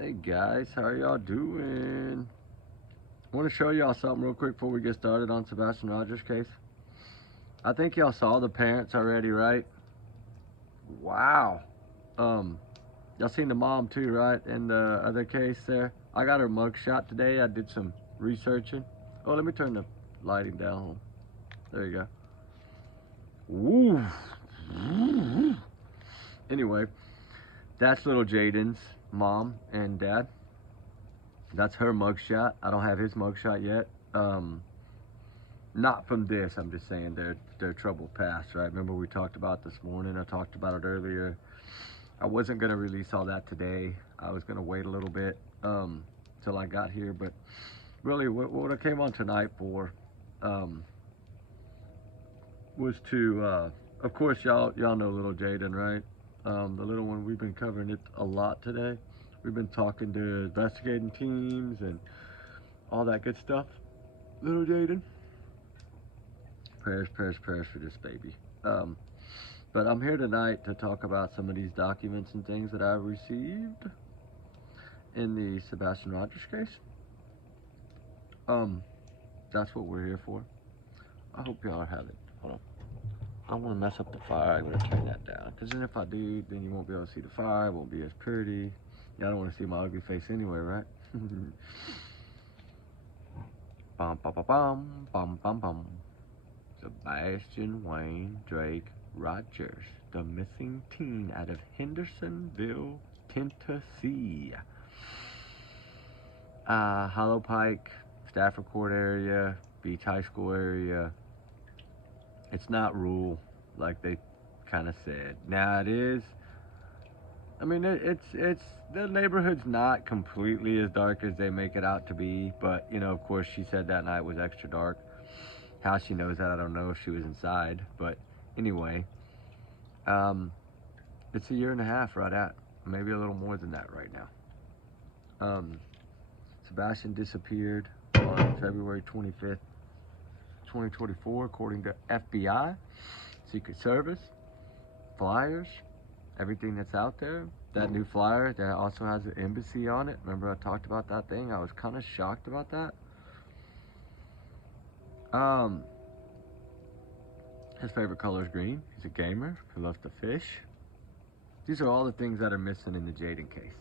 Hey guys, how are y'all doing? I want to show y'all something real quick before we get started on Sebastian Rogers' case. I think y'all saw the parents already, right? Wow. Y'all seen the mom too, right? In the other case there. I got her mugshot today. I did some researching. Oh, let me turn the lighting down. There you go. Woo. Anyway, that's little Jaden's mom and dad. That's her mugshot. I don't have his mugshot yet. Not from this. I'm just saying they're troubled past, right? Remember we talked about this morning. I talked about it earlier. I wasn't gonna release all that today. I was gonna wait a little bit till I got here. But really, what I came on tonight for was to, of course, y'all know little Jaden, right? The little one. We've been covering it a lot today. We've been talking to investigating teams and all that good stuff. Little Jaden. Prayers for this baby. But I'm here tonight to talk about some of these documents and things that I've received in the Sebastian Rogers case. That's what we're here for. I hope y'all have it. Hold on. I don't want to mess up the fire. I'm gonna turn that down. Cause then if I do, then you won't be able to see the fire. It won't be as pretty. Y'all don't want to see my ugly face anyway, right? Bum bum bum bum bum bum. Sebastian Wayne Drake Rogers, the missing teen out of Hendersonville, Tennessee. Hollow Pike, Stafford Court area, Beach High School area. It's not rural like they kind of said. Now it is. I mean, it's the neighborhood's not completely as dark as they make it out to be, but you know, of course, she said that night was extra dark. How she knows that, I don't know if she was inside, but anyway, it's a year and a half right at, maybe a little more than that right now. Sebastian disappeared on February 25th, 2024, according to FBI, Secret Service, flyers, everything that's out there. That new flyer that also has an embassy on it. Remember I talked about that thing? I was kind of shocked about that. His favorite color is green. He's a gamer. He loves to fish. These are all the things that are missing in the Jaden case.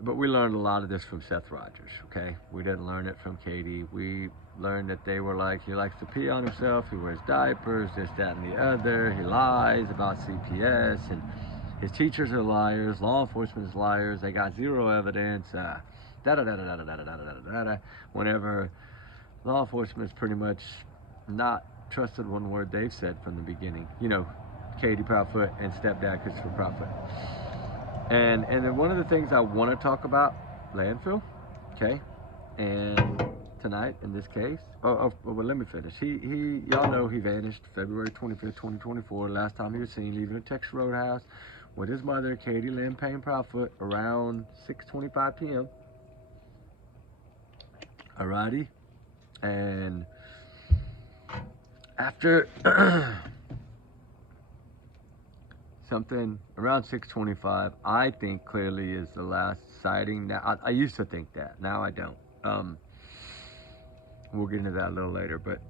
But we learned a lot of this from Seth Rogers, okay? We didn't learn it from Katie. We learned that they were like, he likes to pee on himself, he wears diapers, this, that, and the other. He lies about CPS, and his teachers are liars, law enforcement is liars. They got zero evidence. Whenever law enforcement is pretty much not trusted one word they've said from the beginning. You know, Katie Proudfoot and stepdad Christopher Proudfoot. And then one of the things I want to talk about, Landfill, okay? And tonight in this case, well, let me finish. Y'all know he vanished February 25th, 2024. Last time he was seen leaving a Texas Roadhouse with his mother, Katie Lynn Payne Proudfoot, around 6:25 p.m. Alrighty, and after something around 6:25, I think clearly is the last sighting. Now I used to think that. Now I don't. We'll get into that a little later. But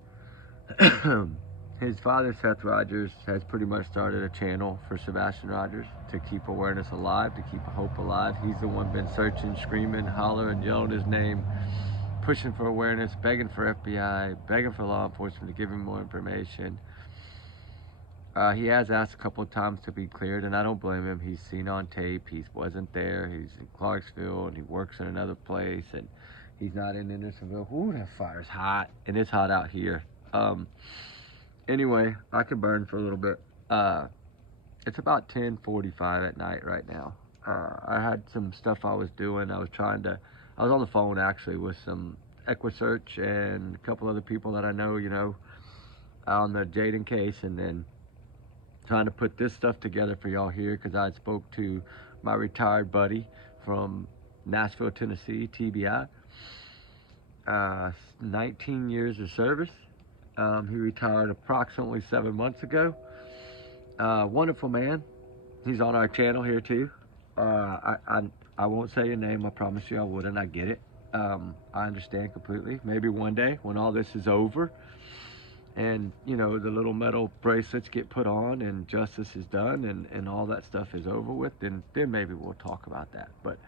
his father, Seth Rogers, has pretty much started a channel for Sebastian Rogers to keep awareness alive, to keep hope alive. He's the one been searching, screaming, hollering, yelling his name, pushing for awareness, begging for FBI, begging for law enforcement to give him more information. He has asked a couple of times to be cleared, and I don't blame him. He's seen on tape. He wasn't there. He's in Clarksville, and he works in another place, and he's not in Hendersonville. Ooh, that fire's hot, and it's hot out here. Anyway, I could burn for a little bit. It's about 10:45 at night right now. I had some stuff I was doing. I was on the phone actually with some EquiSearch and a couple other people that I know, you know, on the Jaden case, and then trying to put this stuff together for y'all here because I spoke to my retired buddy from Nashville, Tennessee, TBI. 19 years of service. He retired approximately 7 months ago. Wonderful man. He's on our channel here too. I won't say your name. I promise you I wouldn't. I get it. I understand completely. Maybe one day when all this is over and, you know, the little metal bracelets get put on and justice is done and all that stuff is over with, then maybe we'll talk about that. But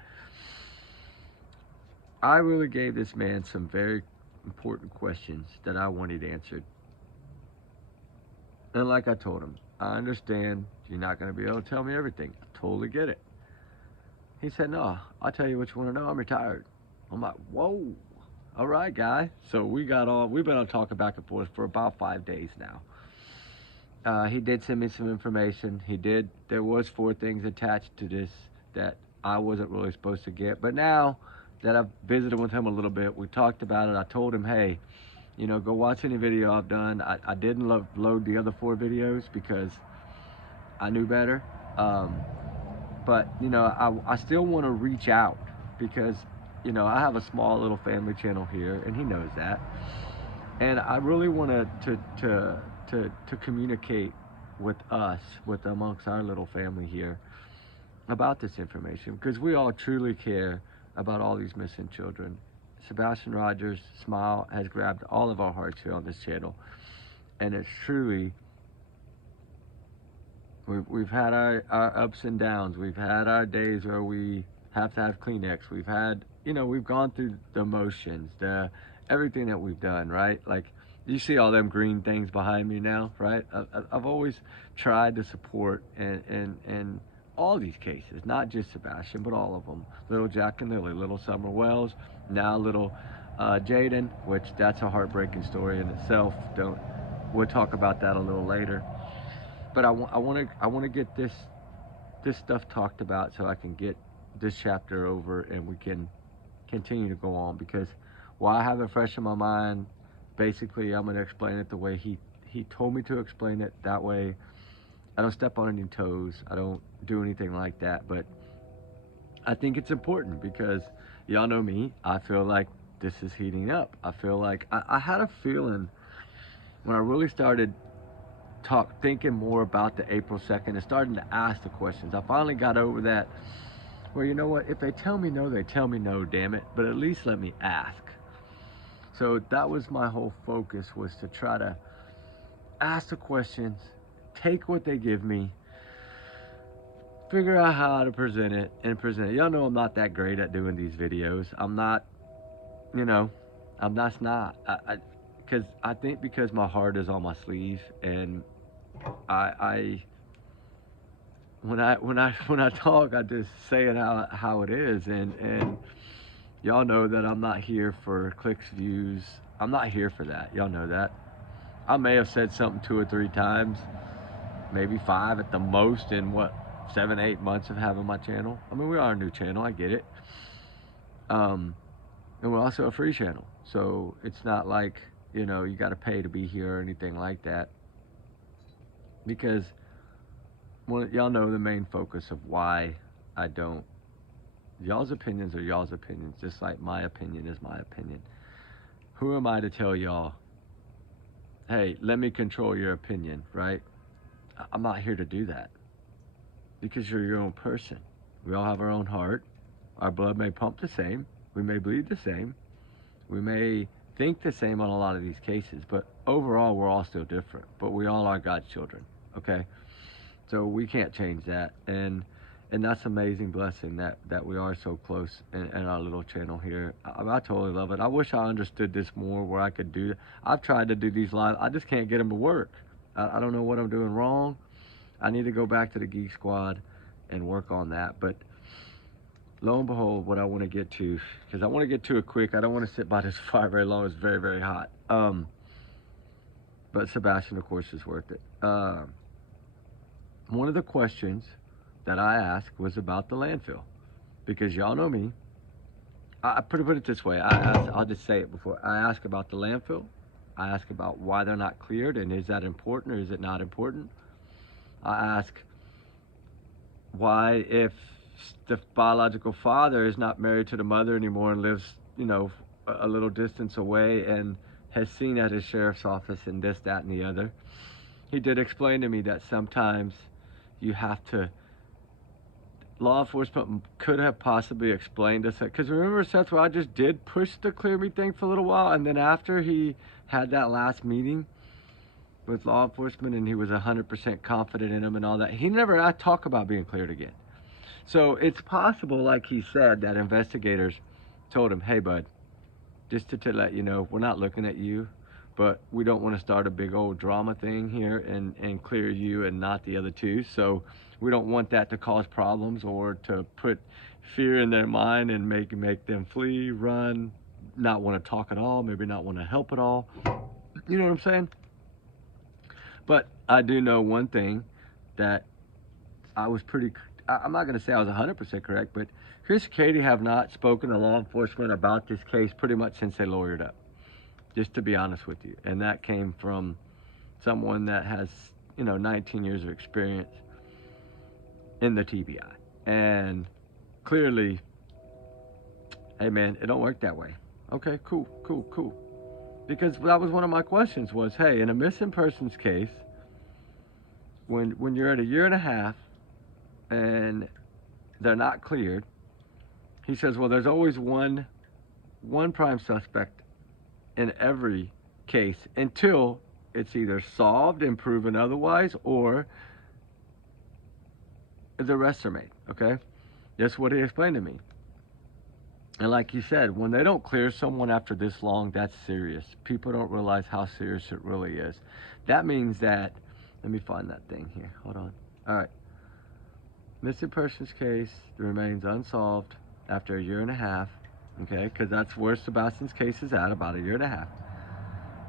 I really gave this man some very important questions that I wanted answered. And like I told him, I understand you're not going to be able to tell me everything. I totally get it. He said, no, I'll tell you what you want to know. I'm retired. I'm like, whoa. All right, guy. So we've been on talking back and forth for about 5 days now. He did send me some information. There was 4 things attached to this that I wasn't really supposed to get. But now that I've visited with him a little bit, we talked about it. I told him, hey, you know, go watch any video I've done. I didn't load the other 4 videos because I knew better. But, you know, I still want to reach out because, you know, I have a small little family channel here, and he knows that. And I really want to communicate with amongst our little family here about this information, because we all truly care about all these missing children. Sebastian Rogers' smile has grabbed all of our hearts here on this channel, and it's truly, we've had our ups and downs. We've had our days where we have to have Kleenex. We've had, you know, we've gone through the motions, everything that we've done, right? Like, you see all them green things behind me now, right? I've always tried to support and all these cases, not just Sebastian, but all of them. Little Jack and Lily, little Summer Wells, now little Jaden, which that's a heartbreaking story in itself. We'll talk about that a little later. But I want to get this stuff talked about so I can get this chapter over and we can continue to go on, because while I have it fresh in my mind, basically I'm going to explain it the way he told me to explain it. That way I don't step on any toes. I don't do anything like that. But I think it's important because y'all know me. I feel like this is heating up. I feel like I had a feeling when I really started thinking more about the April 2nd and starting to ask the questions. I finally got over that where, you know what, if they tell me no, they tell me no, damn it, but at least let me ask. So that was my whole focus, was to try to ask the questions, take what they give me, figure out how to present it. Y'all know I'm not that great at doing these videos. I'm not, you know, I'm not. I think because my heart is on my sleeve, and when I talk, I just say it how it is, and y'all know that I'm not here for clicks, views. I'm not here for that. Y'all know that. I may have said something 2 or 3 times, maybe 5 at the most in 7, 8 months of having my channel. I mean, we are a new channel, I get it. And we're also a free channel, so it's not like, you know, you got to pay to be here or anything like that. Because y'all know the main focus of why I don't. Y'all's opinions are y'all's opinions, just like my opinion is my opinion. Who am I to tell y'all, hey, let me control your opinion, right? I'm not here to do that, because you're your own person. We all have our own heart. Our blood may pump the same. We may bleed the same. We may think the same on a lot of these cases, but overall we're all still different. But we all are God's children, okay? So we can't change that, and that's an amazing blessing that we are so close in our little channel here. I totally love it. I wish I understood this more, where I could do. I've tried to do these live. I just can't get them to work. I don't know what I'm doing wrong. I need to go back to the Geek Squad and work on that. But lo and behold, what I want to get to, because I want to get to it quick. I don't want to sit by this fire very long. It's very, very hot. But Sebastian, of course, is worth it. One of the questions that I asked was about the landfill, because y'all know me. I put it this way. I'll just say it before. I ask about the landfill. I ask about why they're not cleared, and is that important or is it not important? I ask why, if the biological father is not married to the mother anymore and lives, you know, a little distance away and has seen at his sheriff's office and this, that, and the other. He did explain to me that sometimes you have to law enforcement could have possibly explained to Seth, because remember Seth Rogers did push the clear me thing for a little while, and then after he had that last meeting with law enforcement and he was 100% confident in him and all that, he never talked about being cleared again. So it's possible, like he said, that investigators told him, hey bud, just to let you know, we're not looking at you, but we don't want to start a big old drama thing here and clear you and not the other two. So we don't want that to cause problems or to put fear in their mind and make them flee, run, not want to talk at all, maybe not want to help at all. You know what I'm saying? But I do know one thing, that I was I'm not going to say I was 100% correct, but Chris and Katie have not spoken to law enforcement about this case pretty much since they lawyered up, just to be honest with you. And that came from someone that has, 19 years of experience in the TBI. And clearly, hey man, it don't work that way. Okay, cool. Because that was one of my questions was, hey, in a missing persons case, when you're at 1.5 years and they're not cleared, he says, well, there's always one prime suspect in every case until it's either solved and proven otherwise or the arrests are made, okay? That's what he explained to me. And like you said, when they don't clear someone after this long, that's serious. People don't realize how serious it really is. That means that, let me find that thing here, hold on. All right, missing persons case remains unsolved after 1.5 years, okay? Because that's where Sebastian's case is at, about 1.5 years.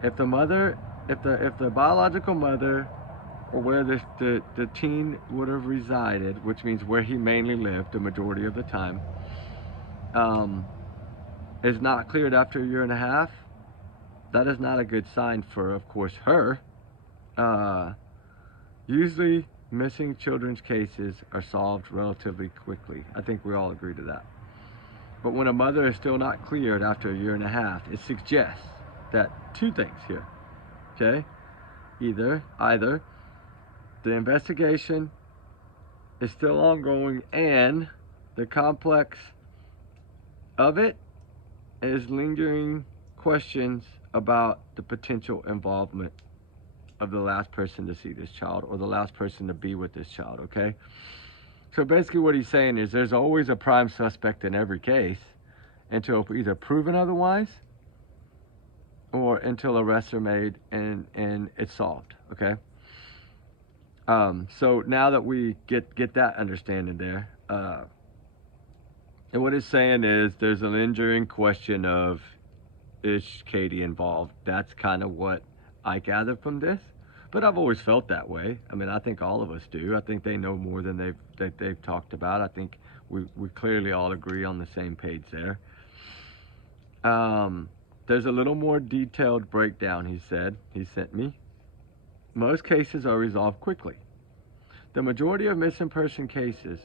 If the mother, if the biological mother, or where the teen would have resided, which means where he mainly lived the majority of the time, is not cleared after 1.5 years, that is not a good sign for, of course, her. Usually, missing children's cases are solved relatively quickly. I think we all agree to that. But when a mother is still not cleared after 1.5 years, it suggests that two things here, okay? Either the investigation is still ongoing and the complex of it is lingering questions about the potential involvement of the last person to see this child or the last person to be with this child, okay? So basically what he's saying is there's always a prime suspect in every case until either proven otherwise or until arrests are made and it's solved, okay? So now that we get that understanding there, and what it's saying is there's an lingering question of, is Katie involved? That's kind of what I gathered from this. But I've always felt that way. I mean, I think all of us do. I think they know more than they've talked about. I think we clearly all agree on the same page there. There's a little more detailed breakdown, he said. He sent me. Most cases are resolved quickly. The majority of missing person cases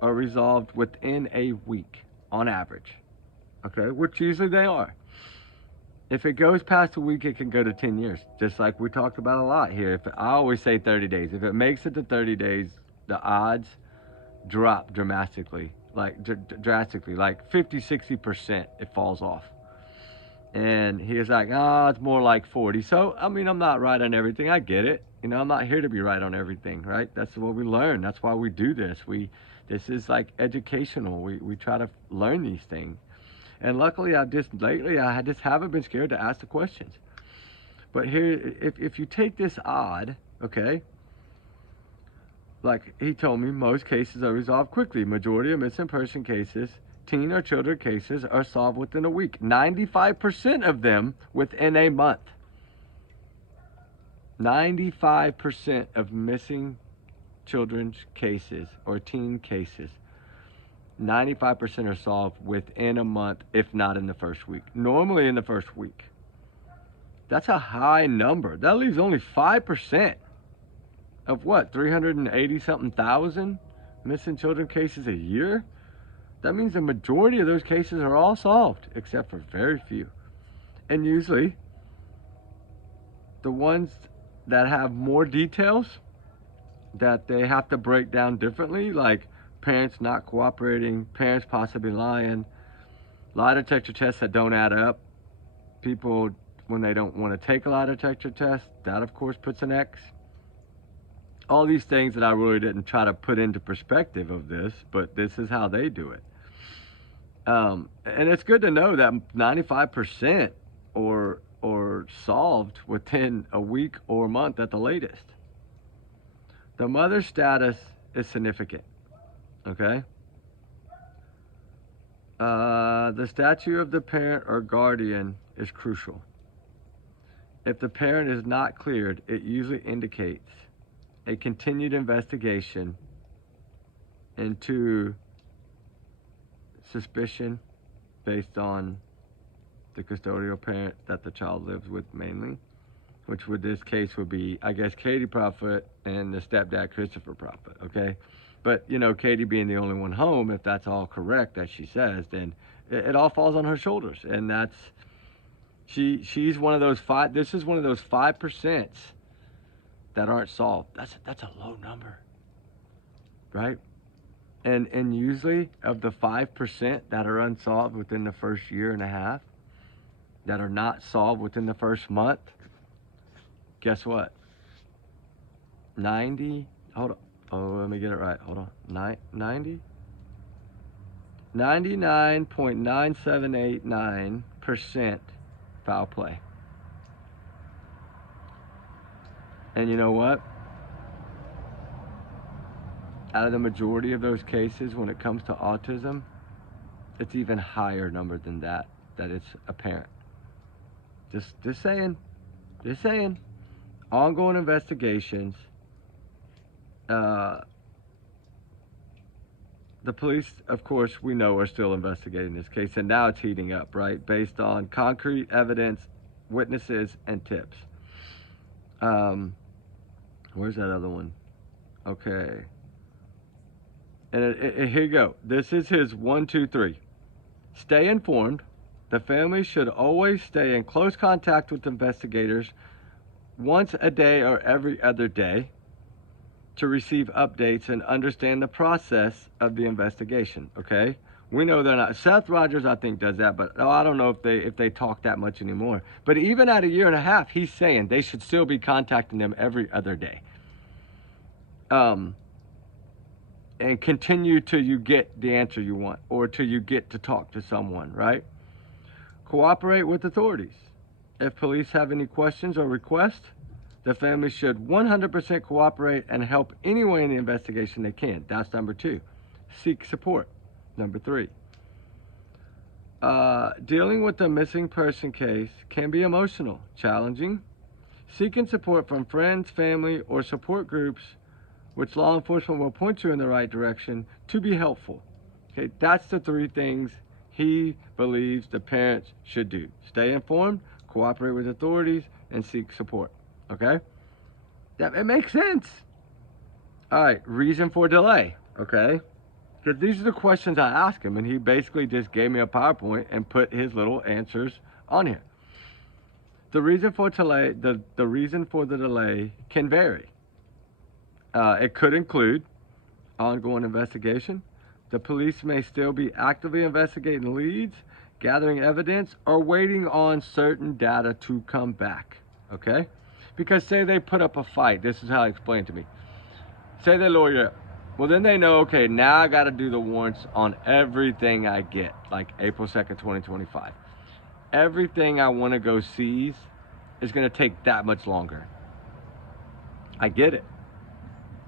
are resolved within a week on average, okay, which usually they are. If it goes past a week, it can go to 10 years, just like we talked about a lot here. I always say 30 days. If it makes it to 30 days, the odds drop drastically, like 50-60% it falls off. And he was like, it's more like 40. So, I mean, I'm not right on everything. I get it. I'm not here to be right on everything, right? That's what we learn. That's why we do this. This is like educational. We try to learn these things. And luckily, I just haven't been scared to ask the questions. But here, if you take this odd, okay, like he told me, most cases are resolved quickly. Majority of missing person cases, teen or children cases, are solved within a week. 95% of them within a month. 95% of missing children's cases or teen cases, 95% are solved within a month, if not in the first week. Normally in the first week. That's a high number. That leaves only 5% of what, 380-something thousand missing children cases a year? That means the majority of those cases are all solved, except for very few. And usually, the ones that have more details that they have to break down differently, like parents not cooperating, parents possibly lying, lie detector tests that don't add up, people when they don't want to take a lie detector test, that of course puts an X. All these things that I really didn't try to put into perspective of this, but this is how they do it. And it's good to know that 95% or solved within a week or a month at the latest. The mother's status is significant, okay? The statute of the parent or guardian is crucial. If the parent is not cleared, it usually indicates a continued investigation into suspicion based on the custodial parent that the child lives with mainly, which would this case would be, I guess, Katie Proudfoot and the stepdad, Christopher Proudfoot, okay? But, you know, Katie being the only one home, if that's all correct, as she says, then it all falls on her shoulders. And that's, she's one of those this is one of those 5% that aren't solved. That's a low number, right? And usually of the 5% that are unsolved within the first year and a half, that are not solved within the first month, guess what? 90, hold on. Oh, let me get it right. Hold on. 99.9789% foul play. And you know what? Out of the majority of those cases, when it comes to autism, it's even higher number than that it's a parent. Just saying. Just saying. Ongoing investigations. The police, of course, we know are still investigating this case, and now it's heating up, right? Based on concrete evidence, witnesses, and tips. Where's that other one? Okay. And here you go. This is his 1, 2, 3. Stay informed. The family should always stay in close contact with investigators once a day or every other day to receive updates and understand the process of the investigation, okay? We know they're not. Seth Rogers, I think, does that, but I don't know if they talk that much anymore. But even at a year and a half, he's saying they should still be contacting them every other day. And continue till you get the answer you want or till you get to talk to someone, right? Cooperate with authorities. If police have any questions or requests, the family should 100% cooperate and help any way in the investigation they can. That's number 2. Seek support. Number 3. Dealing with the missing person case can be emotional, challenging. Seeking support from friends, family, or support groups, which law enforcement will point you in the right direction, to be helpful. Okay, that's the 3 things he believes the parents should do. Stay informed, cooperate with authorities, and seek support. Okay? It makes sense. All right, reason for delay. Okay? Because these are the questions I asked him, and he basically just gave me a PowerPoint and put his little answers on here. The reason for delay, the reason for the delay can vary. It could include ongoing investigation. The police may still be actively investigating leads, gathering evidence, or waiting on certain data to come back. Okay? Because say they put up a fight. This is how he explained to me. Say they lawyer up. Well, then they know, okay, now I got to do the warrants on everything I get, like April 2nd, 2025. Everything I want to go seize is going to take that much longer. I get it.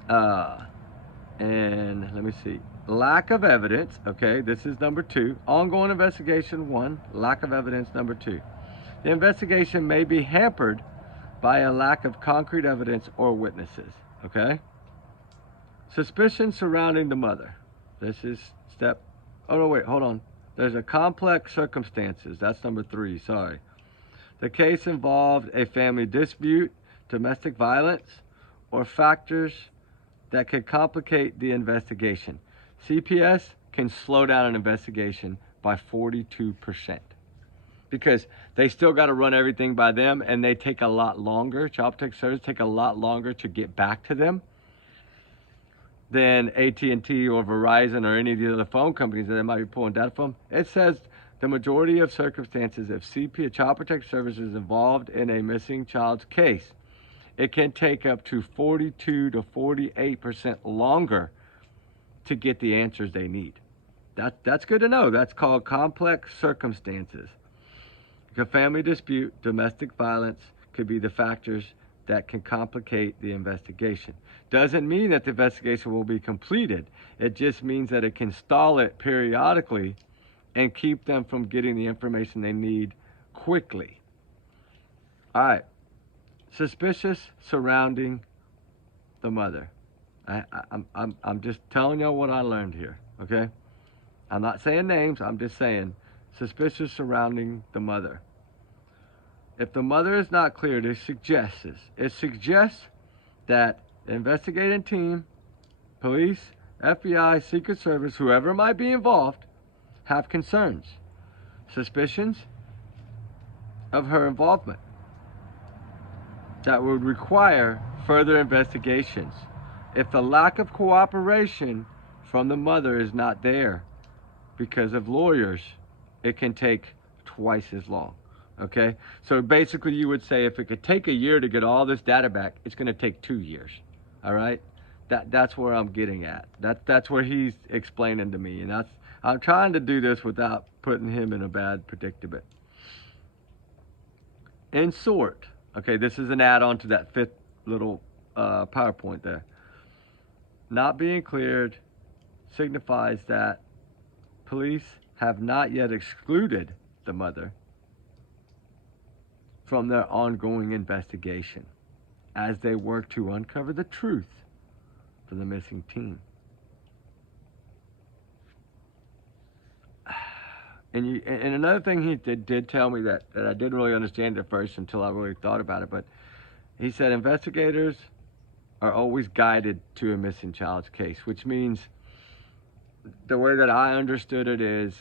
And let me see. Lack of evidence. Okay, this is number 2. Ongoing investigation 1. Lack of evidence number 2. The investigation may be hampered by a lack of concrete evidence or witnesses. Okay. Suspicion surrounding the mother. This is step. Oh no, wait, hold on. There's a complex circumstances. That's number 3. Sorry. The case involved a family dispute, domestic violence, or factors that could complicate the investigation. CPS can slow down an investigation by 42%. Because they still got to run everything by them, and they take a lot longer. Child protective services take a lot longer to get back to them. than AT&T or Verizon or any of the other phone companies that they might be pulling data from. It says the majority of circumstances, if CP, a child protective service, is involved in a missing child's case, it can take up to 42 to 48% longer to get the answers they need. That's good to know. That's called complex circumstances. A family dispute, domestic violence could be the factors that can complicate the investigation. Doesn't mean that the investigation will be completed. It just means that it can stall it periodically and keep them from getting the information they need quickly. All right. Suspicious surrounding the mother. I'm just telling y'all what I learned here, okay? I'm not saying names, I'm just saying suspicious surrounding the mother. If the mother is not cleared, it suggests that the investigating team, police, FBI, Secret Service, whoever might be involved, have concerns, suspicions of her involvement that would require further investigations. If the lack of cooperation from the mother is not there because of lawyers, it can take twice as long. Okay, so basically you would say if it could take a year to get all this data back, it's going to take 2 years. All right, that's where I'm getting at. That's where he's explaining to me, and I'm trying to do this without putting him in a bad predicament. In short, okay, this is an add-on to that 5th little PowerPoint there. Not being cleared signifies that police have not yet excluded the mother from their ongoing investigation as they work to uncover the truth for the missing teen. And another thing he did tell me that I didn't really understand at first until I really thought about it, but he said investigators are always guided to a missing child's case, which means the way that I understood it is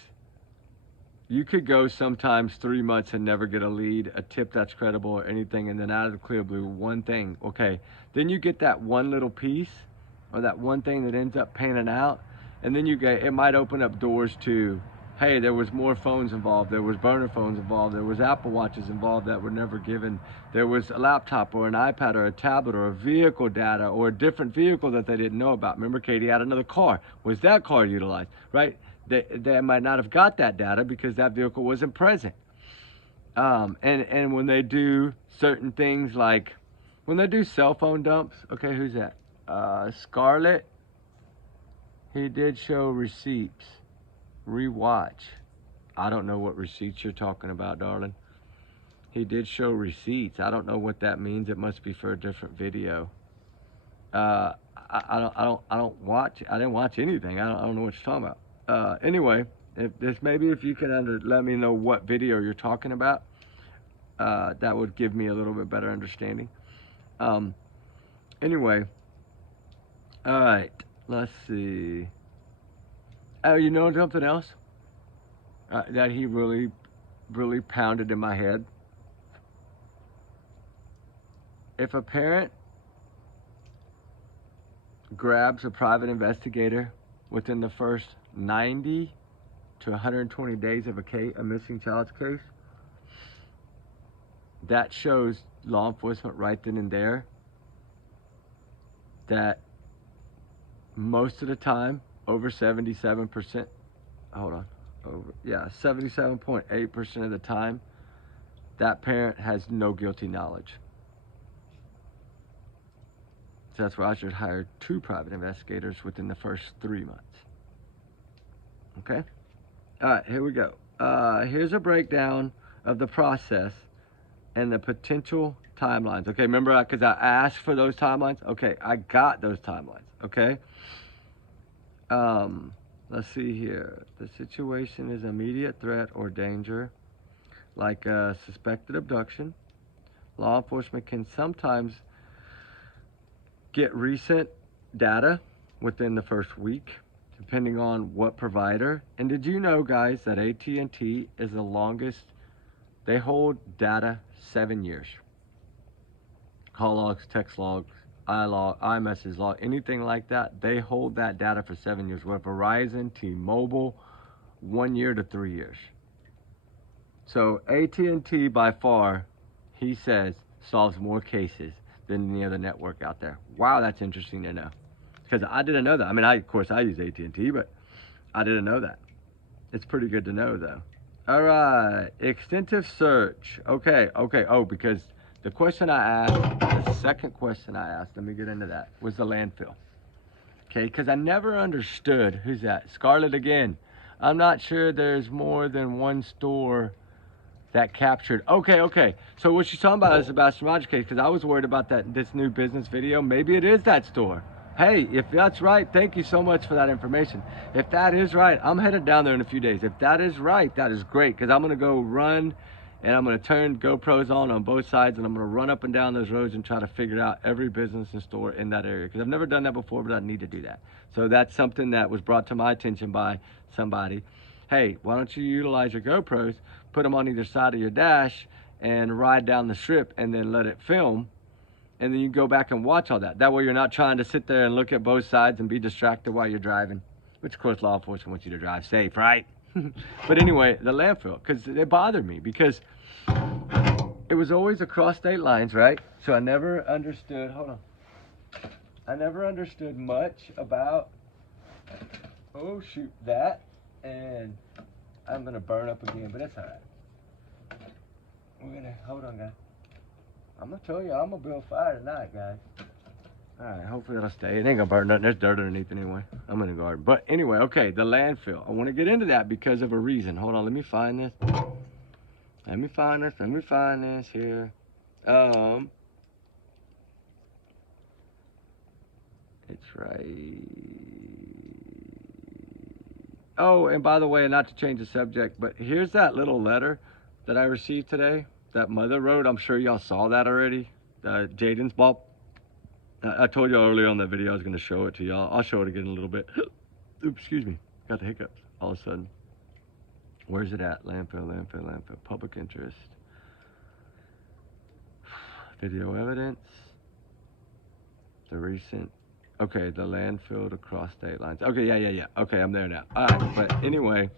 you could go sometimes 3 months and never get a lead, a tip that's credible or anything, and then out of the clear blue, one thing, okay, then you get that one little piece or that one thing that ends up panning out, and then it might open up doors to, hey, there was more phones involved, there was burner phones involved, there was Apple Watches involved that were never given, there was a laptop or an iPad or a tablet or a vehicle data or a different vehicle that they didn't know about. Remember, Katie had another car. Was that car utilized, right? They might not have got that data because that vehicle wasn't present. And when they do certain things like, when they do cell phone dumps, okay, who's that? Scarlett, he did show receipts. Rewatch. I don't know what receipts you're talking about, darling. He did show receipts. I don't know what that means. It must be for a different video. I don't watch. I didn't watch anything. I don't know what you're talking about. Anyway, if you can let me know what video you're talking about, that would give me a little bit better understanding. Anyway, all right, let's see. Oh, you know something else that he really, really pounded in my head? If a parent grabs a private investigator within the first 90 to 120 days of a missing child's case, that shows law enforcement right then and there that most of the time, over 77%, 77.8% of the time, that parent has no guilty knowledge. So that's why I should hire 2 private investigators within the first 3 months. Okay? All right, here we go. Here's a breakdown of the process and the potential timelines. Okay, remember, because I asked for those timelines? Okay, I got those timelines, okay? Let's see here. The situation is immediate threat or danger, like a suspected abduction. Law enforcement can sometimes get recent data within the first week, depending on what provider. And did you know, guys, that AT&T is the longest? They hold data 7 years. Call logs, text logs, iMessage log, anything like that, they hold that data for 7 years. With Verizon, T-Mobile, 1 year to 3 years. So AT&T by far, he says, solves more cases than any other network out there. Wow, that's interesting to know. Because I didn't know that. I mean, of course I use AT&T, but I didn't know that. It's pretty good to know though. All right, extensive search. Okay. Oh, because the question I asked, the second question I asked, let me get into that, was the landfill. Okay, because I never understood, who's that? Scarlett again. I'm not sure there's more than one store that captured. Okay. So what she's talking about is the Sebastian Rogers case, because I was worried about this new business video. Maybe it is that store. Hey, if that's right, thank you so much for that information. If that is right, I'm headed down there in a few days. If that is right, that is great, because I'm going to go run and I'm going to turn GoPros on both sides, and I'm going to run up and down those roads and try to figure out every business and store in that area, because I've never done that before, but I need to do that. So that's something that was brought to my attention by somebody. Hey, why don't you utilize your GoPros, put them on either side of your dash, and ride down the strip and then let it film, and then you go back and watch all that. That way you're not trying to sit there and look at both sides and be distracted while you're driving, which of course law enforcement wants you to drive safe, right? But anyway, the landfill, because it bothered me, because it was always across state lines, right? So I never understood, hold on. I never understood much about, oh shoot, that, and I'm gonna burn up again, but that's all right. We're gonna, hold on guys. I'm gonna tell you, I'm gonna build fire tonight, guys. All right, hopefully it'll stay. It ain't gonna burn nothing. There's dirt underneath anyway. I'm in the garden. But anyway, okay, the landfill. I want to get into that because of a reason. Hold on, let me find this. Let me find this here. It's right. Oh, and by the way, not to change the subject, but here's that little letter that I received today that mother wrote. I'm sure y'all saw that already. Jaden's Bob. I told y'all earlier on that video I was going to show it to y'all. I'll show it again in a little bit. Oops, excuse me. Got the hiccups all of a sudden. Where's it at? Landfill. Public interest. Video evidence. The recent. Okay, the landfill to cross state lines. Okay, yeah. Okay, I'm there now. All right, but anyway,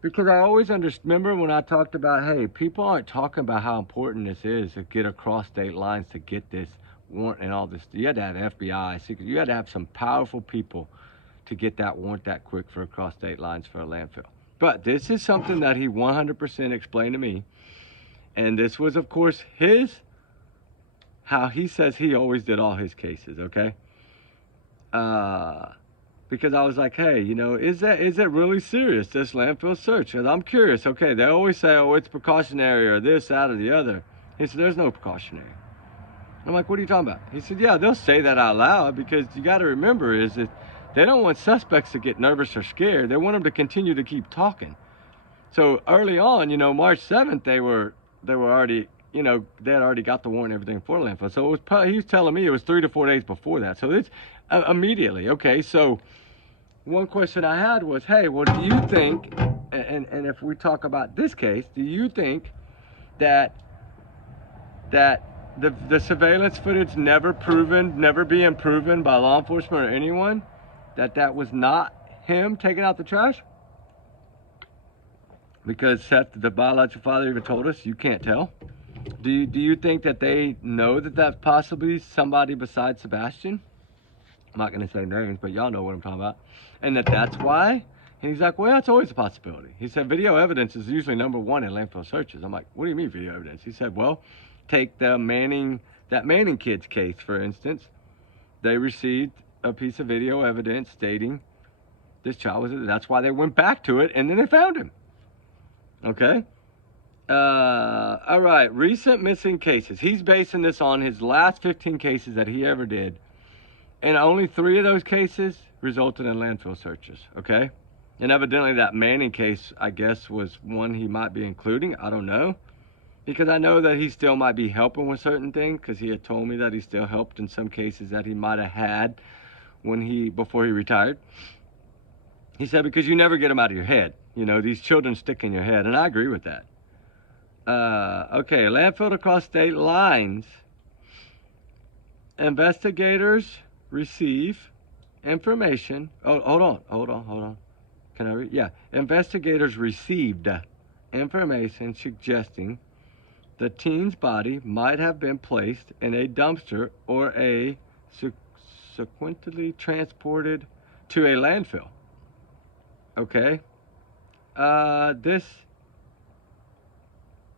because I always remember when I talked about, hey, people aren't talking about how important this is to get across state lines to get this warrant and all this. You had to have FBI, secret. You had to have some powerful people to get that warrant that quick for across state lines for a landfill. But this is something that he 100% explained to me, and this was, of course, how he says he always did all his cases. Okay. Because I was like, hey, you know, is it really serious, this landfill search? Because I'm curious. Okay, they always say, oh, it's precautionary or this, that, or the other. He said, there's no precautionary. I'm like, what are you talking about? He said, yeah, they'll say that out loud, because you got to remember is that they don't want suspects to get nervous or scared. They want them to continue to keep talking. So early on, you know, March 7th, they were already, you know, they had already got the warrant and everything for landfill. So it was, he was telling me it was 3 to 4 days before that. So it's immediately. Okay, so one question I had was, hey, well, do you think, and if we talk about this case, do you think that the surveillance footage never being proven by law enforcement or anyone, that was not him taking out the trash? Because Seth, the biological father, even told us you can't tell. Do you think that they know that that's possibly somebody besides Sebastian? I'm not going to say names, but y'all know what I'm talking about. And that's why? And he's like, well, that's always a possibility. He said, video evidence is usually number one in landfill searches. I'm like, what do you mean video evidence? He said, well, take that Manning kid's case, for instance. They received a piece of video evidence stating this child was, that's why they went back to it, and then they found him. Okay? All right, recent missing cases. He's basing this on his last 15 cases that he ever did. And only 3 of those cases resulted in landfill searches, okay? And evidently that Manning case, I guess, was one he might be including. I don't know. Because I know that he still might be helping with certain things, because he had told me that he still helped in some cases that he might have had before he retired. He said, because you never get them out of your head. You know, these children stick in your head, and I agree with that. Okay, landfill across state lines. Investigators receive information. Oh, hold on. Can I read? Yeah. Investigators received information suggesting the teen's body might have been placed in a dumpster or subsequently transported to a landfill. Okay.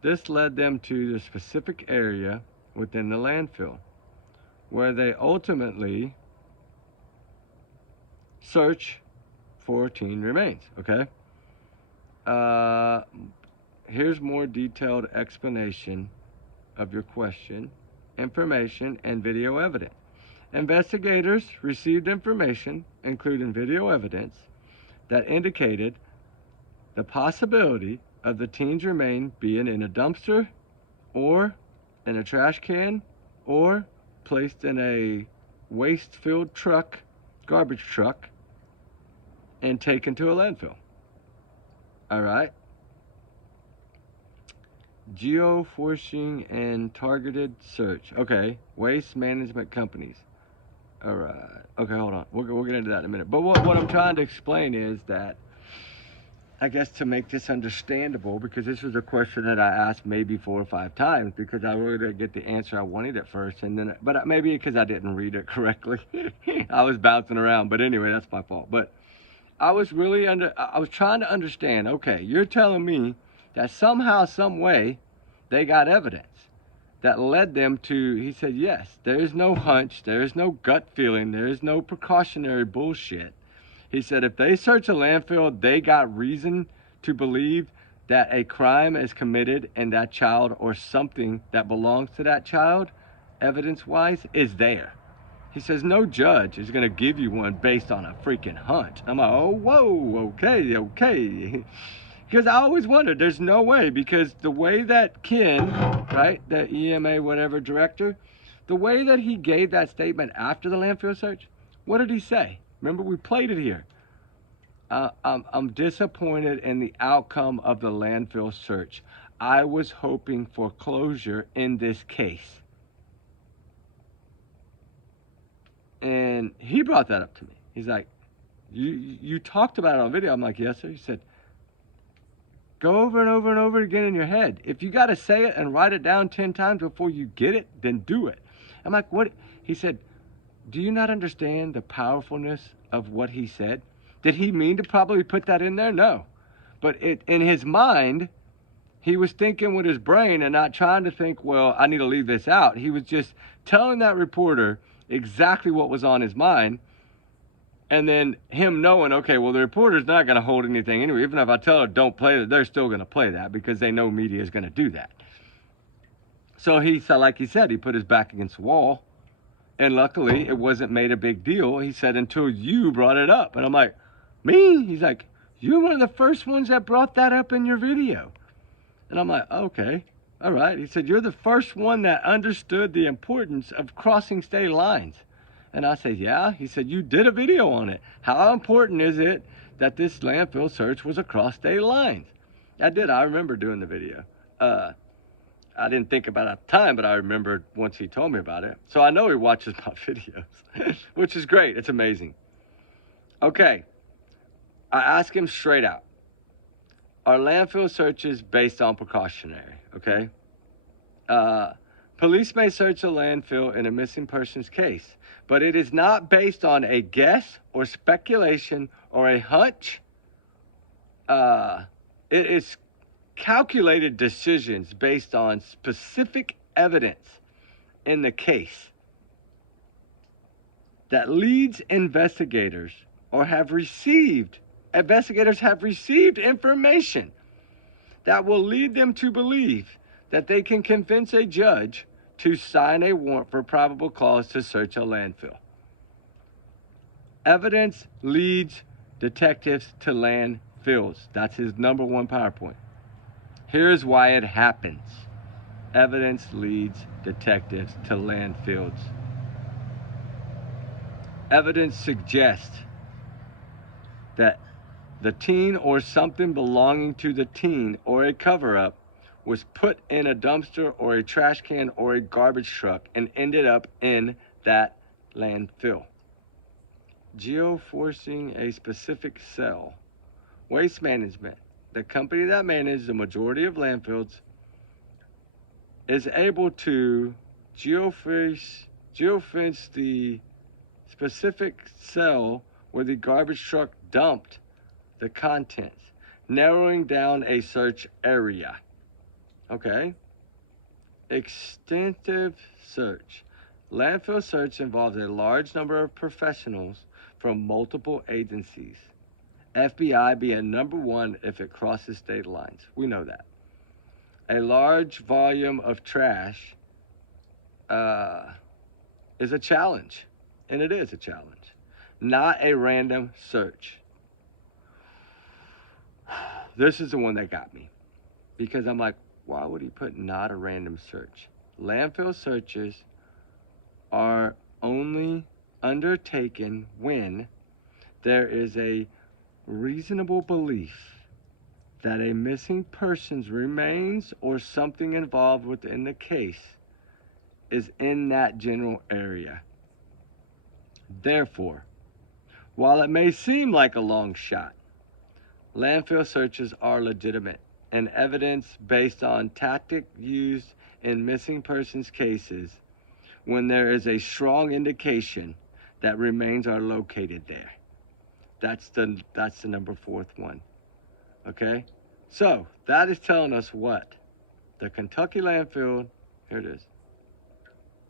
This led them to the specific area within the landfill where they ultimately search for teen remains. Okay. Here's more detailed explanation of your question. Information and video evidence. Investigators received information, including video evidence, that indicated the possibility of the teen's remain being in a dumpster or in a trash can or placed in a waste-filled truck, garbage truck, and taken to a landfill. All right. Geoforcing and targeted search. Okay. Waste management companies. All right. Okay, hold on. We'll get into that in a minute. But what I'm trying to explain is that, I guess to make this understandable, because this was a question that I asked maybe 4 or 5 times because I really didn't get the answer I wanted at first, and then, but maybe because I didn't read it correctly. I was bouncing around, but anyway, that's my fault. But I was trying to understand, okay, you're telling me that somehow, some way, they got evidence that led them to, he said, yes, there is no hunch, there is no gut feeling, there is no precautionary bullshit. He said if they search a landfill, they got reason to believe that a crime is committed and that child or something that belongs to that child, evidence-wise, is there. He says no judge is going to give you one based on a freaking hunch. I'm like, oh, whoa, okay. Because I always wondered, there's no way, because the way that Ken, right, the EMA whatever director, the way that he gave that statement after the landfill search, what did he say? Remember, we played it here. I'm disappointed in the outcome of the landfill search. I was hoping for closure in this case. And he brought that up to me. He's like, you talked about it on video. I'm like, yes, sir. He said, go over and over and over again in your head. If you got to say it and write it down 10 times before you get it, then do it. I'm like, what? He said, do you not understand the powerfulness of what he said? Did he mean to probably put that in there? No. But in his mind, he was thinking with his brain and not trying to think, well, I need to leave this out. He was just telling that reporter exactly what was on his mind. And then him knowing, okay, well, the reporter's not going to hold anything anyway. Even if I tell her don't play it, they're still going to play that because they know media is going to do that. So he said, like he said, he put his back against the wall. And luckily, it wasn't made a big deal. He said, until you brought it up. And I'm like, me? He's like, you're one of the first ones that brought that up in your video. And I'm like, okay, all right. He said, you're the first one that understood the importance of crossing state lines. And I said, yeah. He said, you did a video on it. How important is it that this landfill search was across state lines? I did. I remember doing the video. I didn't think about it at the time, but I remembered once he told me about it. So I know he watches my videos, which is great. It's amazing. Okay. I asked him straight out, are landfill searches based on precautionary? Okay. Police may search a landfill in a missing persons case, but it is not based on a guess or speculation or a hunch. It is calculated decisions based on specific evidence in the case that leads investigators have received information that will lead them to believe that they can convince a judge to sign a warrant for probable cause to search a landfill. Evidence leads detectives to landfills. That's his #1 PowerPoint. Here's why it happens. Evidence leads detectives to landfills. Evidence suggests that the teen or something belonging to the teen or a cover-up was put in a dumpster or a trash can or a garbage truck and ended up in that landfill. Geoforcing a specific cell. Waste management. The company that manages the majority of landfills is able to geofence the specific cell where the garbage truck dumped the contents, narrowing down a search area. Okay? Extensive search. Landfill search involves a large number of professionals from multiple agencies. FBI being number one if it crosses state lines. We know that. A large volume of trash is a challenge, and it is a challenge, not a random search. This is the one that got me, because I'm like, why would he put not a random search? Landfill searches are only undertaken when there is a reasonable belief that a missing person's remains or something involved within the case is in that general area. Therefore, while it may seem like a long shot, landfill searches are legitimate and evidence based on tactic used in missing persons cases when there is a strong indication that remains are located there. That's the number fourth one. Okay? So, that is telling us what? The Kentucky landfill, here it is.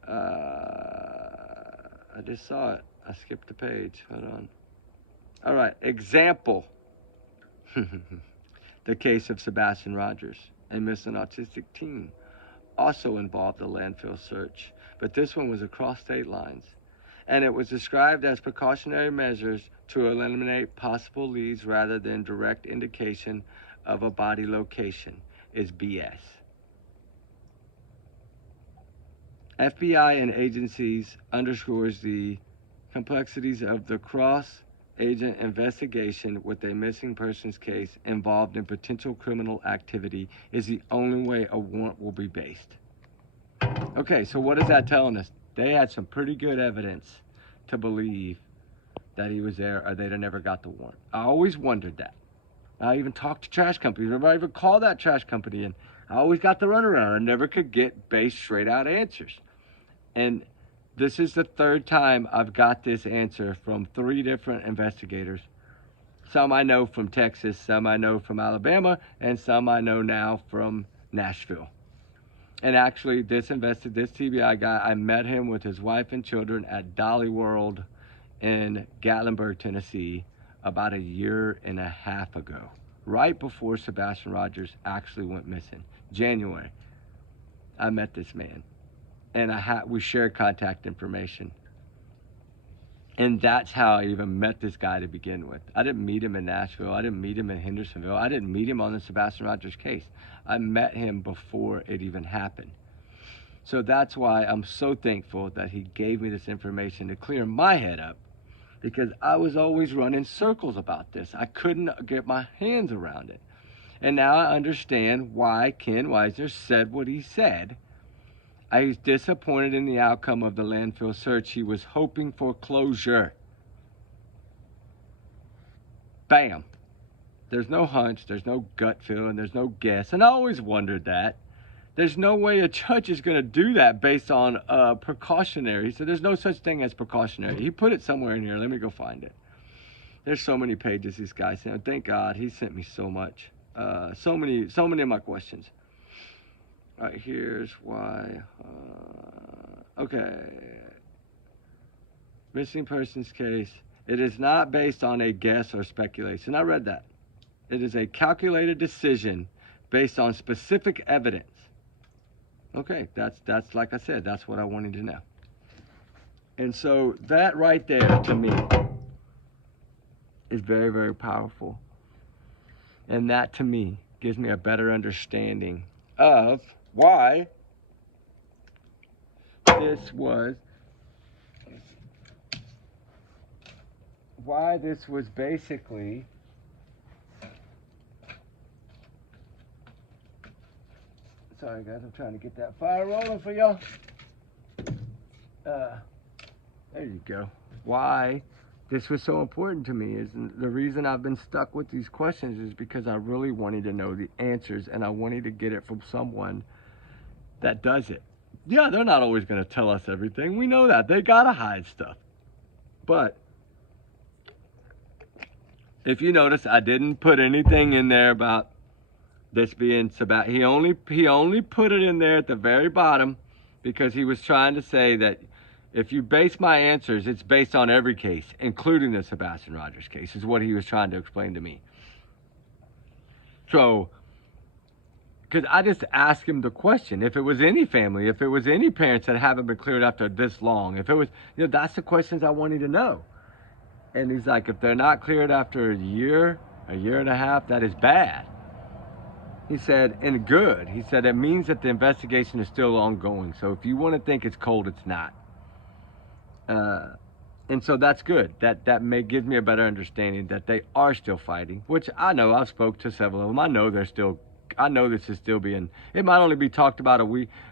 I just saw it. I skipped the page. Hold on. All right, example. The case of Sebastian Rogers, a missing autistic teen, also involved a landfill search, but this one was across state lines. And it was described as precautionary measures to eliminate possible leads rather than direct indication of a body location is BS. FBI and agencies underscores the complexities of the cross-agent investigation with a missing persons case involved in potential criminal activity is the only way a warrant will be based. Okay, so what is that telling us? They had some pretty good evidence to believe that he was there, or they'd have never got the warrant. I always wondered that. I even talked to trash companies. I even called that trash company, and I always got the runaround. I never could get base straight out answers. And this is the third time I've got this answer from 3 different investigators. Some I know from Texas, some I know from Alabama, and some I know now from Nashville. And actually, this TBI guy, I met him with his wife and children at Dolly World in Gatlinburg, Tennessee, about 1.5 years ago, right before Sebastian Rogers actually went missing. January, I met this man, and we shared contact information. And that's how I even met this guy to begin with. I didn't meet him in Nashville. I didn't meet him in Hendersonville. I didn't meet him on the Sebastian Rogers case. I met him before it even happened. So that's why I'm so thankful that he gave me this information to clear my head up, because I was always running circles about this. I couldn't get my hands around it. And now I understand why Ken Weisner said what he said. I was disappointed in the outcome of the landfill search. He was hoping for closure. Bam. There's no hunch, there's no gut feeling, there's no guess. And I always wondered that. There's no way a judge is going to do that based on precautionary. So there's no such thing as precautionary. He put it somewhere in here. Let me go find it. There's so many pages this guy sent. Thank God he sent me so much. So many of my questions. All right, here's why. Okay. Missing persons case. It is not based on a guess or speculation. I read that. It is a calculated decision based on specific evidence. Okay, that's like I said, that's what I wanted to know. And so that right there, to me, is very, very powerful. And that, to me, gives me a better understanding of why this was basically sorry guys, I'm trying to get that fire rolling for y'all. There you go. Why this was so important to me is the reason I've been stuck with these questions is because I really wanted to know the answers, and I wanted to get it from someone that does it. Yeah, they're not always going to tell us everything. We know that. They got to hide stuff. But if you notice, I didn't put anything in there about this being Sebastian. He only put it in there at the very bottom because he was trying to say that if you base my answers, it's based on every case, including the Sebastian Rogers case, is what he was trying to explain to me. So, because I just asked him the question, if it was any family, if it was any parents that haven't been cleared after this long, if it was, that's the questions I wanted to know. And he's like, if they're not cleared after a year and a half, that is bad. He said, and good. He said, it means that the investigation is still ongoing. So if you want to think it's cold, it's not. And so that's good. That may give me a better understanding that they are still fighting, which I know. I've spoke to several of them. I know this is still being, it might only be talked about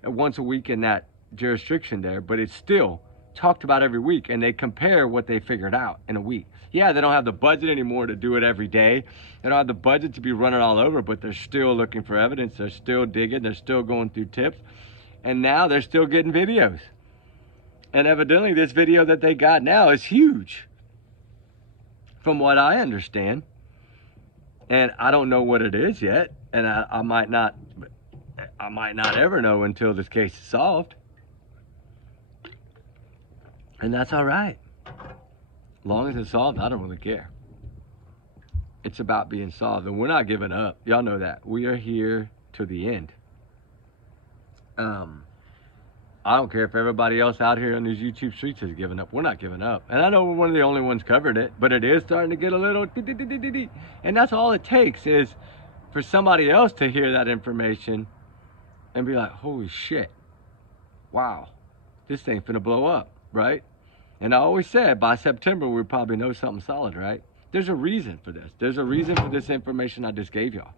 once a week in that jurisdiction there, but it's still talked about every week, and they compare what they figured out in a week. Yeah, they don't have the budget anymore to do it every day. They don't have the budget to be running all over, but they're still looking for evidence. They're still digging. They're still going through tips. And now they're still getting videos. And evidently this video that they got now is huge, from what I understand. And I don't know what it is yet. And I might not ever know until this case is solved. And that's all right. As long as it's solved, I don't really care. It's about being solved, and we're not giving up. Y'all know that. We are here to the end. I don't care if everybody else out here on these YouTube streets is giving up. We're not giving up. And I know we're one of the only ones covering it, but it is starting to get a little and that's all it takes is for somebody else to hear that information and be like, holy shit, wow, this thing's finna blow up, right? And I always said by September we probably know something solid, right? There's a reason for this. There's a reason for this information I just gave y'all.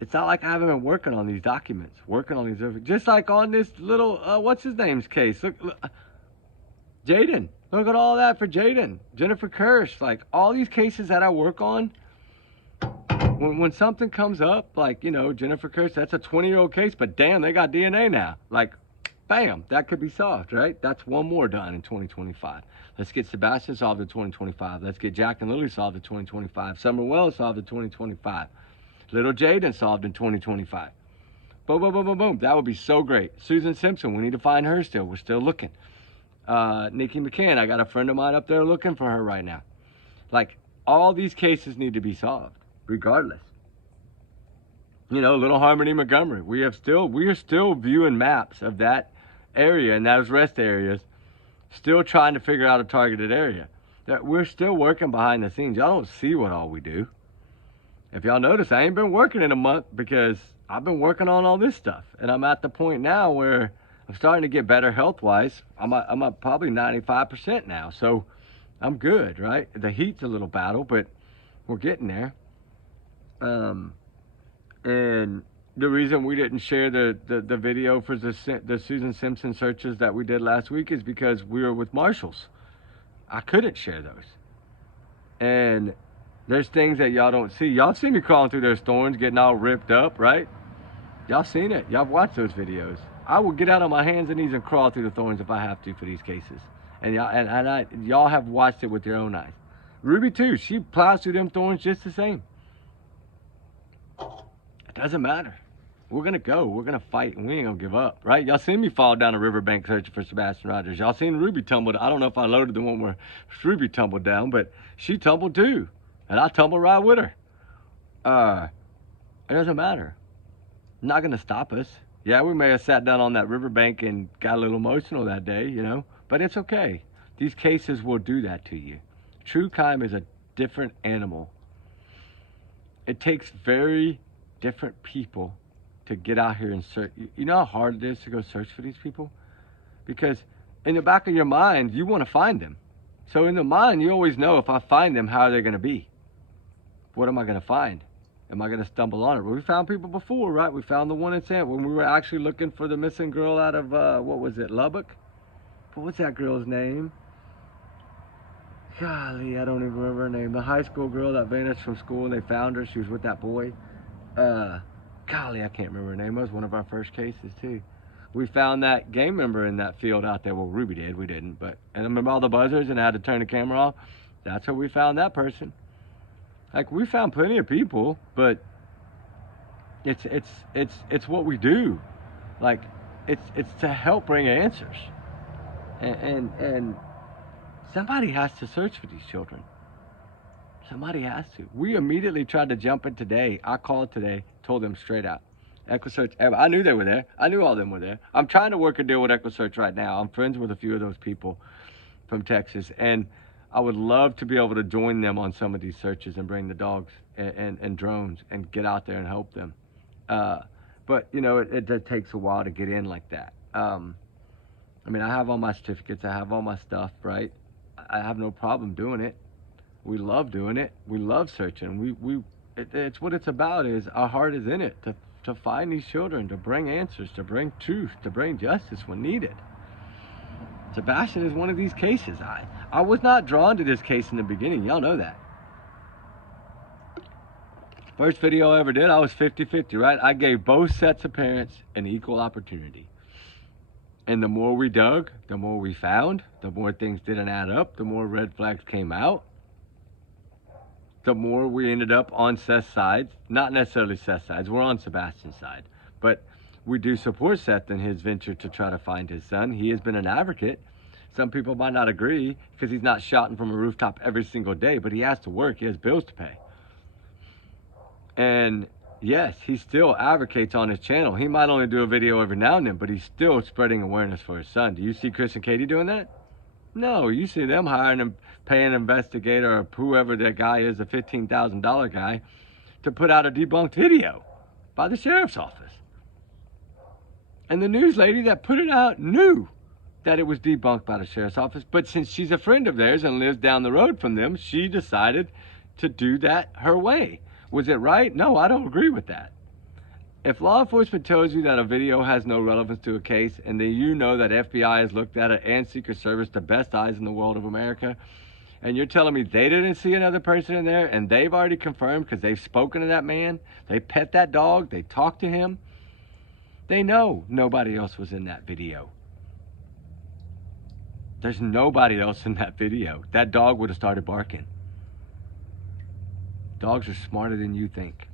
It's not like I haven't been working on these documents, just like on this little, what's his name's case. Look, Jaden, look at all that for Jaden. Jennifer Kirsch, like all these cases that I work on, when something comes up, like, Jennifer Kirsch, that's a 20-year-old case, but damn, they got DNA now. Like, bam, that could be solved, right? That's one more done in 2025. Let's get Sebastian solved in 2025. Let's get Jack and Lily solved in 2025. Summer Wells solved in 2025. Little Jaden solved in 2025. Boom, boom, boom, boom, boom. That would be so great. Susan Simpson, we need to find her still. We're still looking. Nikki McCann, I got a friend of mine up there looking for her right now. Like, all these cases need to be solved, regardless. Little Harmony Montgomery. We are still viewing maps of that area and those rest areas, still trying to figure out a targeted area. That we're still working behind the scenes. Y'all don't see what all we do. If y'all notice, I ain't been working in a month because I've been working on all this stuff. And I'm at the point now where I'm starting to get better health-wise. I'm at probably 95% now. So I'm good, right? The heat's a little battle, but we're getting there. And the reason we didn't share the video for the Susan Simpson searches that we did last week is because we were with marshals. I couldn't share those. And there's things that y'all don't see. Y'all see me crawling through those thorns, getting all ripped up, right? Y'all seen it. Y'all watched those videos. I will get out on my hands and knees and crawl through the thorns if I have to for these cases. And y'all have watched it with your own eyes. Ruby too. She plows through them thorns just the same. It doesn't matter. We're gonna go. We're gonna fight, and we ain't gonna give up, right? Y'all seen me fall down a riverbank searching for Sebastian Rogers. Y'all seen Ruby tumble. I don't know if I loaded the one where Ruby tumbled down, but she tumbled too. And I tumbled right with her. It doesn't matter. Not going to stop us. Yeah, we may have sat down on that riverbank and got a little emotional that day, but it's okay. These cases will do that to you. True crime is a different animal. It takes very different people to get out here and search. You know how hard it is to go search for these people? Because in the back of your mind, you want to find them. So in the mind, you always know if I find them, how are they going to be? What am I going to find? Am I going to stumble on it? Well, we found people before, right? We found the one in San when we were actually looking for the missing girl out of, what was it, Lubbock? But what's that girl's name? Golly, I don't even remember her name. The high school girl that vanished from school and they found her. She was with that boy. Golly, I can't remember her name. It was one of our first cases too. We found that gang member in that field out there. Well, Ruby did. We didn't. But and remember all the buzzers and I had to turn the camera off. That's how we found that person. Like we found plenty of people, but it's what we do. Like it's to help bring answers. And somebody has to search for these children. Somebody has to. We immediately tried to jump in today. I called today, told them straight out. EquiSearch, I knew they were there. I knew all of them were there. I'm trying to work a deal with EquiSearch right now. I'm friends with a few of those people from Texas, and I would love to be able to join them on some of these searches and bring the dogs and drones and get out there and help them. But, you know, it takes a while to get in like that. I mean, I have all my certificates. I have all my stuff, right? I have no problem doing it. We love doing it. We love searching. It's what it's about. Is our heart is in it to find these children, to bring answers, to bring truth, to bring justice when needed. Sebastian is one of these cases. I was not drawn to this case in the beginning. Y'all know that. First video I ever did, I was 50-50, right? I gave both sets of parents an equal opportunity. And the more we dug, the more we found, the more things didn't add up, the more red flags came out, the more we ended up on Seth's side. Not necessarily Seth's side, we're on Sebastian's side. But we do support Seth in his venture to try to find his son. He has been an advocate. Some people might not agree because he's not shouting from a rooftop every single day, but he has to work, he has bills to pay. And yes, he still advocates on his channel. He might only do a video every now and then, but he's still spreading awareness for his son. Do you see Chris and Katie doing that? No, you see them hiring and paying an investigator or whoever that guy is, a $15,000 guy, to put out a debunked video by the sheriff's office. And the news lady that put it out knew that it was debunked by the sheriff's office, but since she's a friend of theirs and lives down the road from them, she decided to do that her way. Was it right? No, I don't agree with that. If law enforcement tells you that a video has no relevance to a case, and then you know that FBI has looked at it and Secret Service, the best eyes in the world of America, and you're telling me they didn't see another person in there, and they've already confirmed because they've spoken to that man, they pet that dog, they talked to him, they know nobody else was in that video. There's nobody else in that video. That dog would have started barking. Dogs are smarter than you think.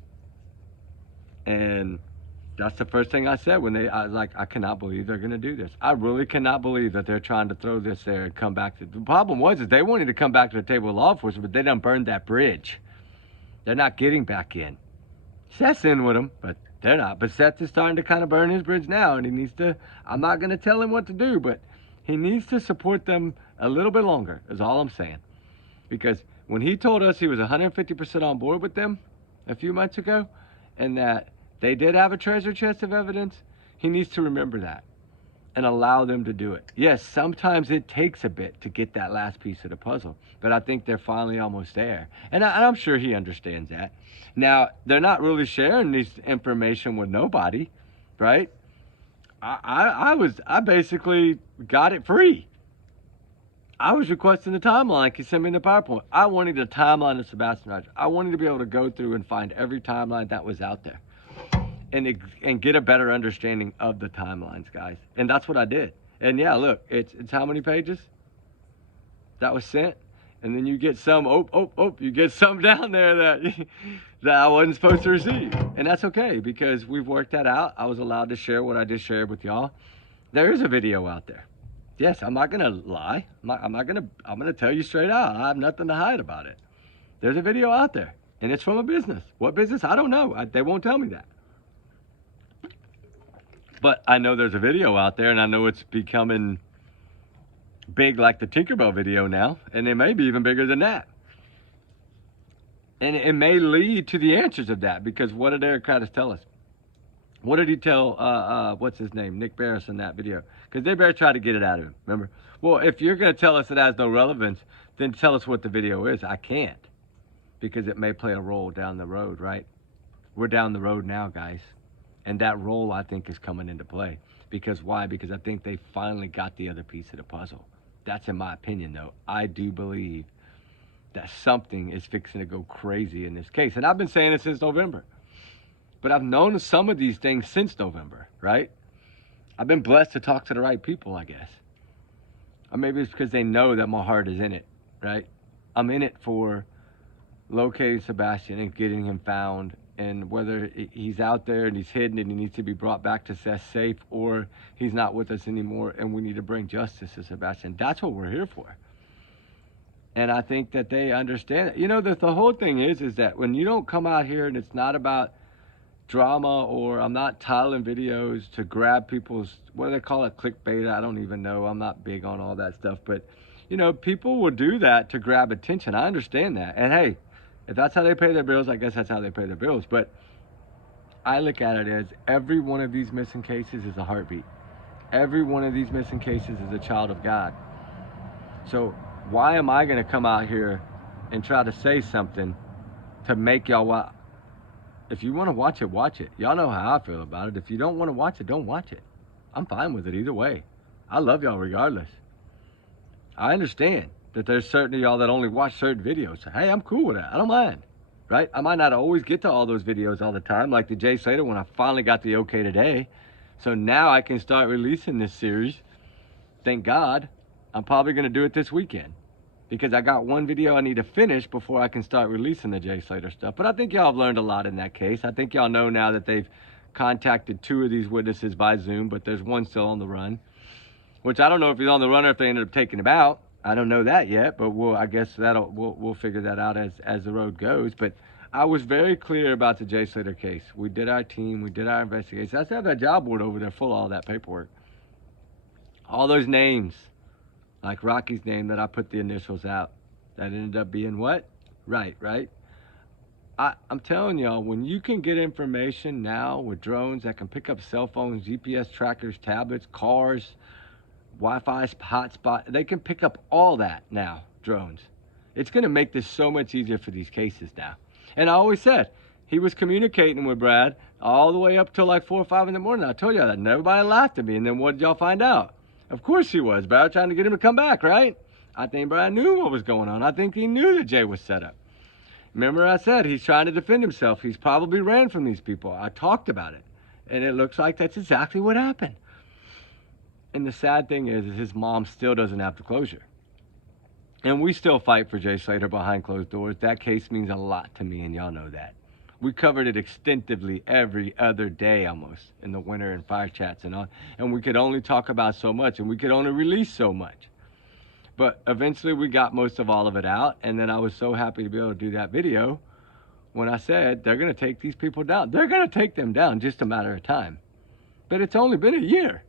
And that's the first thing I said when I was like, I cannot believe they're going to do this. I really cannot believe that they're trying to throw this there and come back to. The problem was is they wanted to come back to the table of law enforcement, but they done burned that bridge. They're not getting back in. Seth's in with them, but they're not. But Seth is starting to kind of burn his bridge now, and he needs to. I'm not going to tell him what to do, but he needs to support them a little bit longer, is all I'm saying. Because when he told us he was 150% on board with them a few months ago, and that they did have a treasure chest of evidence, he needs to remember that and allow them to do it. Yes, sometimes it takes a bit to get that last piece of the puzzle, but I think they're finally almost there. And I'm sure he understands that. Now, they're not really sharing this information with nobody, right? I basically got it free. I was requesting the timeline. He sent me the PowerPoint. I wanted a timeline of Sebastian Rogers. I wanted to be able to go through and find every timeline that was out there and get a better understanding of the timelines, guys. And that's what I did. And yeah, look, it's how many pages that was sent? And then you get some, you get some down there that I wasn't supposed to receive. And that's okay, because we've worked that out. I was allowed to share what I just shared with y'all. There is a video out there. Yes, I'm not gonna lie. I'm gonna tell you straight out. I have nothing to hide about it. There's a video out there, and it's from a business. What business? I don't know. They won't tell me that. But I know there's a video out there, and I know it's becoming big like the Tinkerbell video now, and it may be even bigger than that. And it may lead to the answers of that, because what did Eric Curtis tell us? What did he tell, what's his name, Nick Barris in that video? Because they better try to get it out of him, remember? Well, if you're going to tell us it has no relevance, then tell us what the video is. I can't, because it may play a role down the road, right? We're down the road now, guys. And that role, I think, is coming into play. Because why? Because I think they finally got the other piece of the puzzle. That's in my opinion, though. I do believe that something is fixing to go crazy in this case. And I've been saying it since November. But I've known some of these things since November, right? I've been blessed to talk to the right people, I guess. Or maybe it's because they know that my heart is in it, right? I'm in it for locating Sebastian and getting him found, and whether he's out there and he's hidden and he needs to be brought back to set safe, or he's not with us anymore and we need to bring justice to Sebastian. That's what we're here for. And I think that they understand it. You know, the whole thing is that when you don't come out here and it's not about drama, or I'm not titling videos to grab people's, what do they call it, clickbait? I don't even know. I'm not big on all that stuff. But, you know, people will do that to grab attention. I understand that. And hey, if that's how they pay their bills, I guess that's how they pay their bills. But I look at it as every one of these missing cases is a heartbeat. Every one of these missing cases is a child of God. So why am I going to come out here and try to say something to make y'all watch? If you want to watch it, watch it. Y'all know how I feel about it. If you don't want to watch it, don't watch it. I'm fine with it either way. I love y'all regardless. I understand that there's certain of y'all that only watch certain videos. So, hey, I'm cool with that. I don't mind, right? I might not always get to all those videos all the time, like the Jay Slater when I finally got the okay today. So now I can start releasing this series. Thank God. I'm probably going to do it this weekend because I got one video I need to finish before I can start releasing the Jay Slater stuff. But I think y'all have learned a lot in that case. I think y'all know now that they've contacted 2 of these witnesses by Zoom, but there's one still on the run, which I don't know if he's on the run or if they ended up taking him out. I don't know that yet, but I guess we'll figure that out as the road goes. But I was very clear about the Jay Slater case. We did our team, we did our investigation. I still have that job board over there full of all that paperwork. All those names, like Rocky's name that I put the initials out, that ended up being what? Right. I'm telling y'all, when you can get information now with drones that can pick up cell phones, GPS trackers, tablets, cars, Wi-Fi hotspot, they can pick up all that now, drones. It's going to make this so much easier for these cases now. And I always said, he was communicating with Brad all the way up till like 4 or 5 in the morning. I told y'all that, and everybody laughed at me. And then what did y'all find out? Of course he was. Brad trying to get him to come back, right? I think Brad knew what was going on. I think he knew that Jay was set up. Remember I said he's trying to defend himself. He's probably ran from these people. I talked about it. And it looks like that's exactly what happened. And the sad thing is his mom still doesn't have the closure. And we still fight for Jay Slater behind closed doors. That case means a lot to me, and y'all know that. We covered it extensively every other day almost in the winter and fire chats and all. And we could only talk about so much, and we could only release so much. But eventually we got most of all of it out. And then I was so happy to be able to do that video when I said they're going to take these people down. They're going to take them down, just a matter of time. But it's only been a year.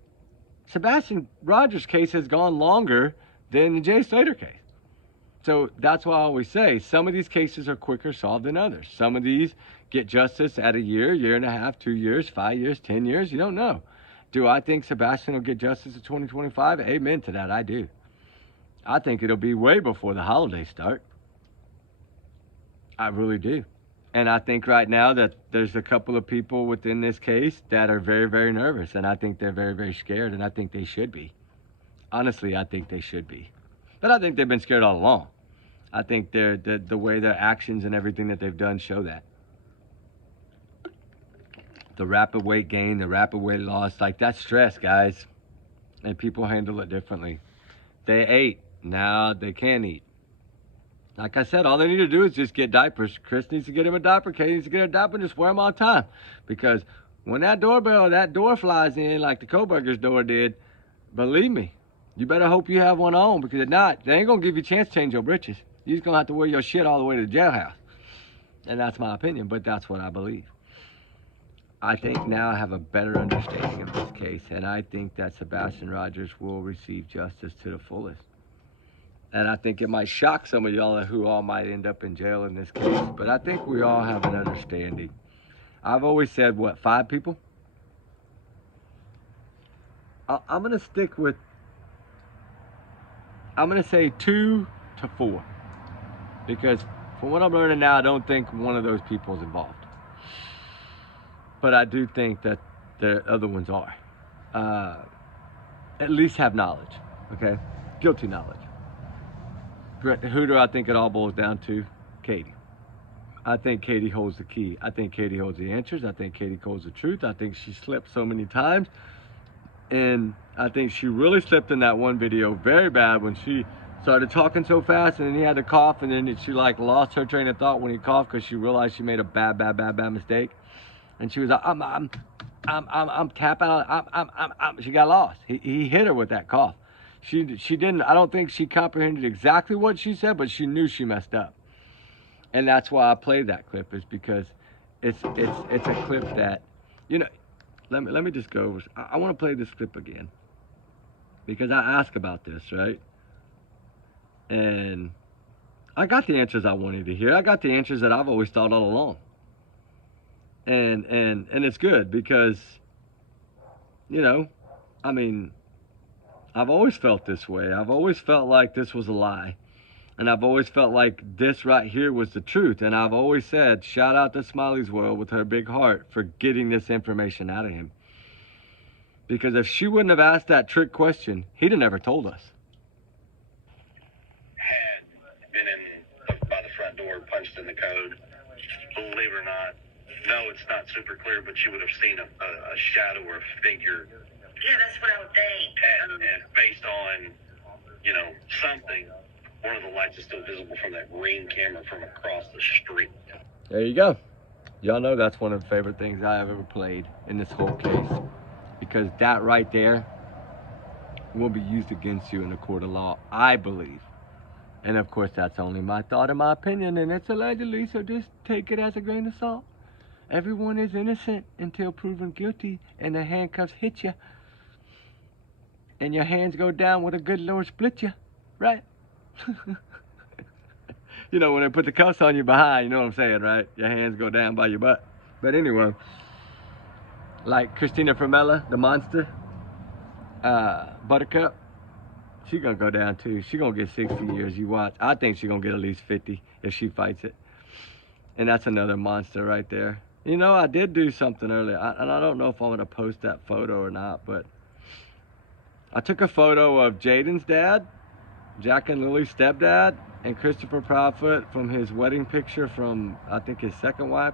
Sebastian Rogers' case has gone longer than the Jay Slater case. So that's why I always say some of these cases are quicker solved than others. Some of these get justice at a year, year and a half, 2 years, 5 years, 10 years. You don't know. Do I think Sebastian will get justice in 2025? Amen to that. I do. I think it'll be way before the holidays start. I really do. And I think right now that there's a couple of people within this case that are very, very nervous. And I think they're very, very scared. And I think they should be. Honestly, I think they should be. But I think they've been scared all along. I think the way their actions and everything that they've done show that. The rapid weight gain, the rapid weight loss, like that's stress, guys. And people handle it differently. They ate. Now they can't eat. Like I said, all they need to do is just get diapers. Chris needs to get him a diaper. Kay needs to get a diaper and just wear them all the time. Because when that door flies in like the Koberger's door did, believe me, you better hope you have one on, because if not, they ain't going to give you a chance to change your britches. You're just going to have to wear your shit all the way to the jailhouse. And that's my opinion, but that's what I believe. I think now I have a better understanding of this case, and I think that Sebastian Rogers will receive justice to the fullest. And I think it might shock some of y'all who all might end up in jail in this case. But I think we all have an understanding. I've always said, what, 5 people? I'm going to stick with, I'm going to say 2 to 4. Because from what I'm learning now, I don't think one of those people is involved. But I do think that the other ones are. at least have knowledge, okay? Guilty knowledge. Who do I think it all boils down to? Katie. I think Katie holds the key. I think Katie holds the answers. I think Katie holds the truth. I think she slipped so many times. And I think she really slipped in that one video very bad when she started talking so fast, and then he had to cough, and then she like lost her train of thought when he coughed because she realized she made a bad mistake. And she was like, I'm tapping out. She got lost. He hit her with that cough. She didn't, I don't think she comprehended exactly what she said, but she knew she messed up. And that's why I played that clip, is because it's a clip that, you know, let me just go over. I want to play this clip again because I asked about this, right? And I got the answers I wanted to hear. I got the answers that I've always thought all along. And it's good because, you know, I mean, I've always felt this way. I've always felt like this was a lie. And I've always felt like this right here was the truth. And I've always said, shout out to Smiley's World with her big heart for getting this information out of him. Because if she wouldn't have asked that trick question, he'd have never told us. Had been in by the front door, punched in the code. Believe it or not, no, it's not super clear, but you would have seen a shadow or a figure. Yeah, that's what I would think. And based on, you know, something, one of the lights is still visible from that green camera from across the street. There you go. Y'all know that's one of the favorite things I have ever played in this whole case. Because that right there will be used against you in a court of law, I believe. And of course, that's only my thought and my opinion, and it's allegedly, so just take it as a grain of salt. Everyone is innocent until proven guilty and the handcuffs hit you. And your hands go down with a good Lord split you, right? You know, when they put the cuffs on you behind, you know what I'm saying, right? Your hands go down by your butt. But anyway, like Christina Pramella, the monster, Buttercup, she gonna go down too. She gonna get 60 years, you watch. I think she gonna get at least 50 if she fights it. And that's another monster right there. You know, I did do something earlier, and I don't know if I'm gonna post that photo or not, but I took a photo of Jaden's dad, Jack and Lily's stepdad, and Christopher Proudfoot from his wedding picture from, I think, his second wife.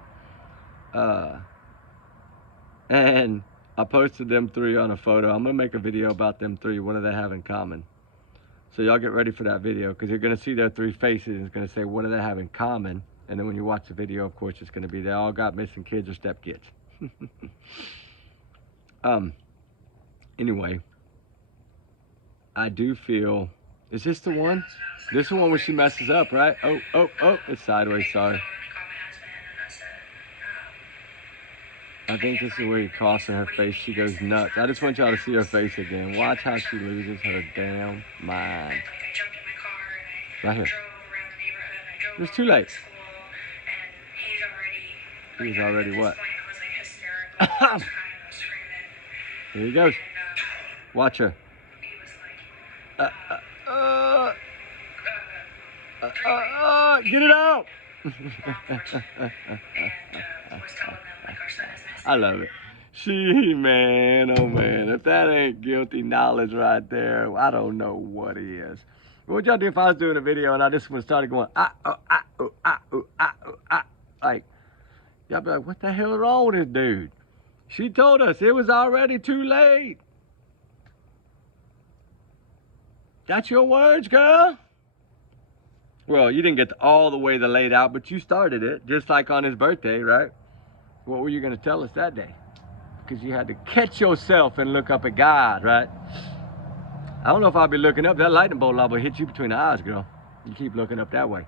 And I posted them three on a photo. I'm gonna make a video about them three. What do they have in common? So y'all get ready for that video, because you're gonna see their three faces and it's gonna say, what do they have in common? And then when you watch the video, of course, it's gonna be they all got missing kids or stepkids. Anyway, I do feel, is this the one? This is the one where she messes up, right? Oh, it's sideways, sorry. I think this is where he coughs in her face. She goes nuts. I just want y'all to see her face again. Watch how she loses her damn mind. Right here. It was too late. He's already what? Here he goes. Watch her. Get it out! I love it. Man, oh man, if that ain't guilty knowledge right there, I don't know what is. What would y'all do if I was doing a video and I just started going, like, y'all be like, what the hell is wrong with this dude? She told us it was already too late. That's your words, girl? Well, you didn't get all the way to laid out, but you started it, just like on his birthday, right? What were you going to tell us that day? Because you had to catch yourself and look up at God, right? I don't know if I'll be looking up. That lightning bolt will hit you between the eyes, girl. You keep looking up that way.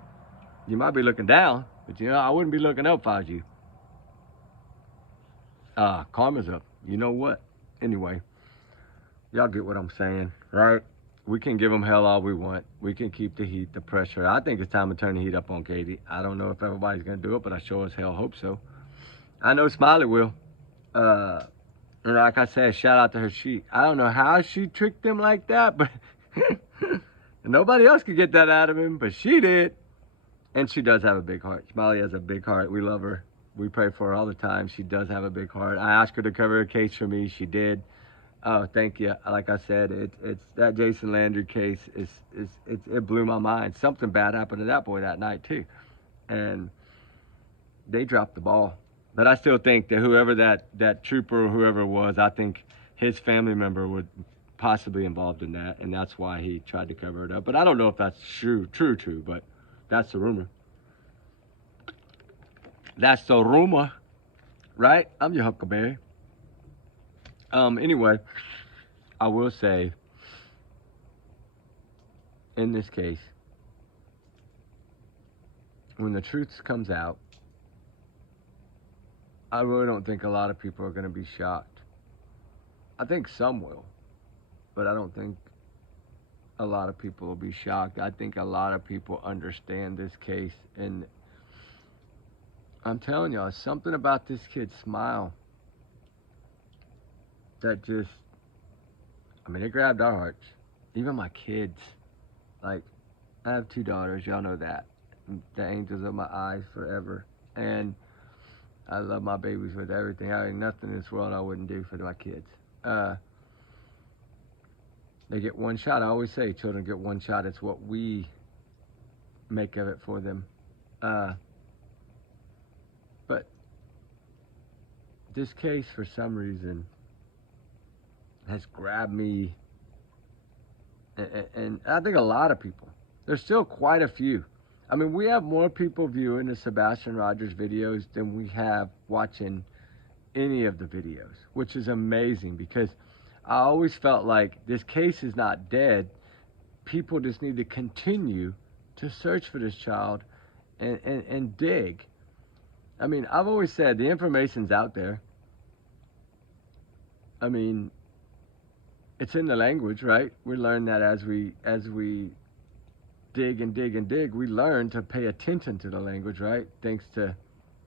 You might be looking down, but you know, I wouldn't be looking up if I was you. Karma's up. You know what? Anyway, y'all get what I'm saying, right? We can give them hell all we want. We can keep the heat, the pressure. I think it's time to turn the heat up on Katie. I don't know if everybody's going to do it, but I sure as hell hope so. I know Smiley will. And like I said, shout out to her. I don't know how she tricked him like that, but nobody else could get that out of him, but she did. And she does have a big heart. Smiley has a big heart. We love her. We pray for her all the time. She does have a big heart. I asked her to cover a case for me. She did. Oh, thank you. Like I said, it's that Jason Landry case it blew my mind. Something bad happened to that boy that night too, and they dropped the ball. But I still think that whoever that trooper or whoever it was, I think his family member would possibly involved in that, and that's why he tried to cover it up. But I don't know if that's true, but that's the rumor. That's the rumor, right? I'm your Huckleberry. Anyway, I will say, in this case, when the truth comes out, I really don't think a lot of people are going to be shocked. I think some will, but I don't think a lot of people will be shocked. I think a lot of people understand this case, and I'm telling y'all, something about this kid's smile that just, I mean, it grabbed our hearts. Even my kids. Like, I have 2 daughters, y'all know that. The angels of my eyes forever. And I love my babies with everything. I mean, nothing in this world I wouldn't do for my kids. They get one shot. I always say children get one shot. It's what we make of it for them. But this case, for some reason, has grabbed me, and I think a lot of people. There's still quite a few. I mean, we have more people viewing the Sebastian Rogers videos than we have watching any of the videos, which is amazing because I always felt like this case is not dead. People just need to continue to search for this child and dig. I mean, I've always said the information's out there. I mean, it's in the language, right? We learn that as we dig and dig and dig, we learn to pay attention to the language, right? Thanks to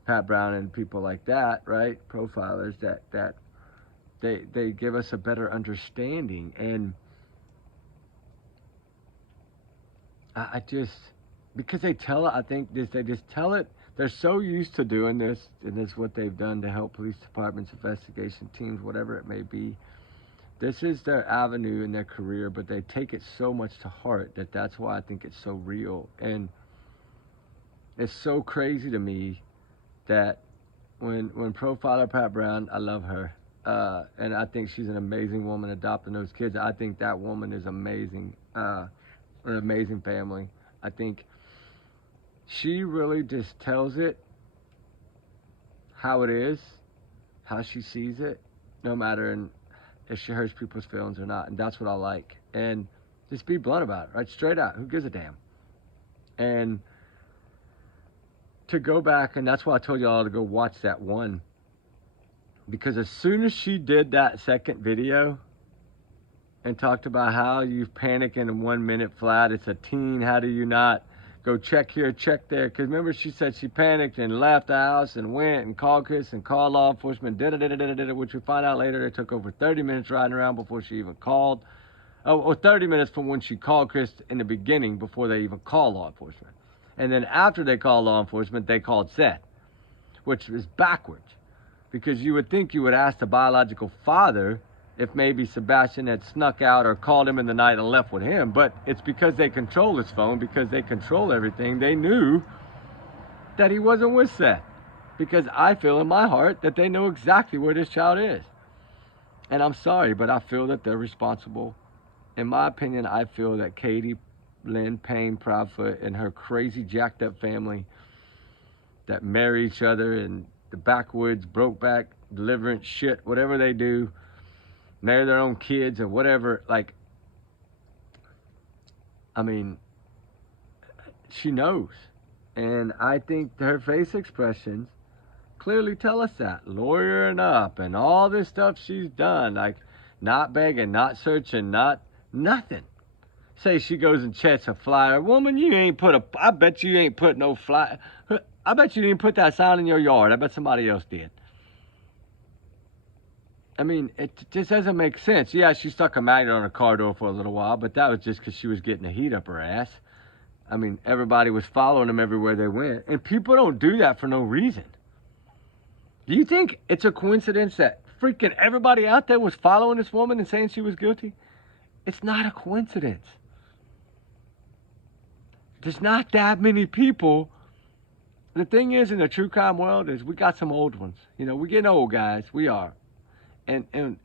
Pat Brown and people like that, right? Profilers that they give us a better understanding. And I just, because they tell it, I think they just tell it. They're so used to doing this, and that's what they've done to help police departments, investigation teams, whatever it may be. This is their avenue in their career, but they take it so much to heart that's why I think it's so real. And it's so crazy to me that when profiler Pat Brown, I love her, and I think she's an amazing woman adopting those kids. I think that woman is amazing, an amazing family. I think she really just tells it how it is, how she sees it, no matter if she hurts people's feelings or not. And that's what I like. And just be blunt about it, right? Straight out. Who gives a damn? And to go back, and that's why I told y'all to go watch that one. Because as soon as she did that second video and talked about how you panic in 1 minute flat, it's a teen, how do you not go check here, check there? Because remember, she said she panicked and left the house and went and called Chris and called law enforcement, which we find out later it took over 30 minutes riding around before she even called. Or 30 minutes from when she called Chris in the beginning before they even called law enforcement. And then after they called law enforcement, they called Seth, which is backwards. Because you would think you would ask the biological father if maybe Sebastian had snuck out or called him in the night and left with him. But it's because they control his phone, because they control everything. They knew that he wasn't with Seth. Because I feel in my heart that they know exactly where this child is. And I'm sorry, but I feel that they're responsible. In my opinion, I feel that Katie Lynn Payne Proudfoot and her crazy jacked up family that marry each other in the backwoods, broke back, deliverance shit, whatever they do, marry their own kids or whatever, like, I mean, she knows. And I think her face expressions clearly tell us that. Lawyering up and all this stuff she's done, like not begging, not searching, not nothing. Say she goes and checks a flyer. Woman, you ain't put I bet you ain't put no flyer. I bet you didn't put that sign in your yard. I bet somebody else did. I mean, it just doesn't make sense. Yeah, she stuck a magnet on her car door for a little while, but that was just because she was getting the heat up her ass. I mean, everybody was following them everywhere they went. And people don't do that for no reason. Do you think it's a coincidence that freaking everybody out there was following this woman and saying she was guilty, it's not a coincidence. There's not that many people. The thing is, in the true crime world, is we got some old ones. You know, we're getting old, guys. We are. And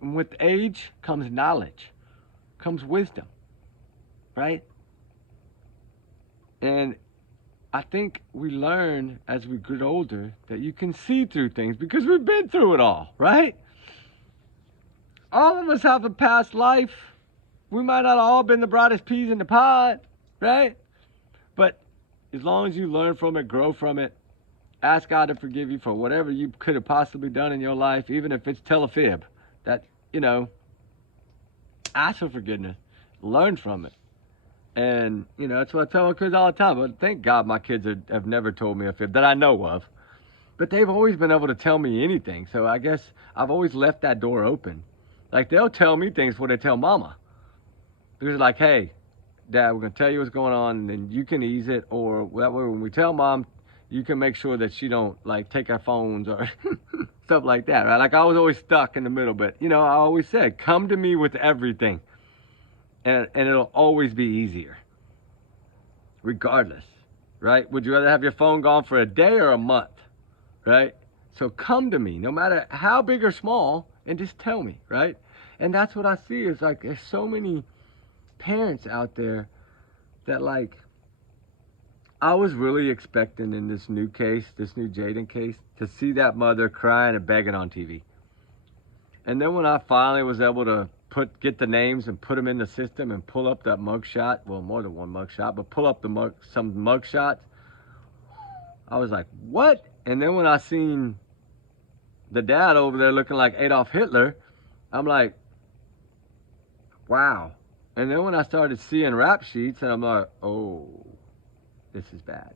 with age comes knowledge, comes wisdom, right? And I think we learn as we get older that you can see through things because we've been through it all, right? All of us have a past life. We might not all been the brightest peas in the pod, right? But as long as you learn from it, grow from it, ask God to forgive you for whatever you could have possibly done in your life, even if it's tell a fib, that, you know, ask for forgiveness, learn from it. And, you know, that's what I tell my kids all the time. But thank God my kids have never told me a fib that I know of. But they've always been able to tell me anything. So I guess I've always left that door open. Like, they'll tell me things before they tell mama. Because like, hey, Dad, we're going to tell you what's going on, and then you can ease it. Or that way when we tell Mom, you can make sure that she don't, like, take our phones or stuff like that, right? Like, I was always stuck in the middle. But, you know, I always said, come to me with everything. And it'll always be easier. Regardless, right? Would you rather have your phone gone for a day or a month, right? So come to me, no matter how big or small, and just tell me, right? And that's what I see is, like, there's so many parents out there that, like, I was really expecting in this new case, this new Jaden case, to see that mother crying and begging on TV. And then when I finally was able to get the names and put them in the system and pull up that mugshot, well, more than one mugshot, but pull up some mugshots, I was like, what? And then when I seen the dad over there looking like Adolf Hitler, I'm like, wow. And then when I started seeing rap sheets, and I'm like, oh, this is bad.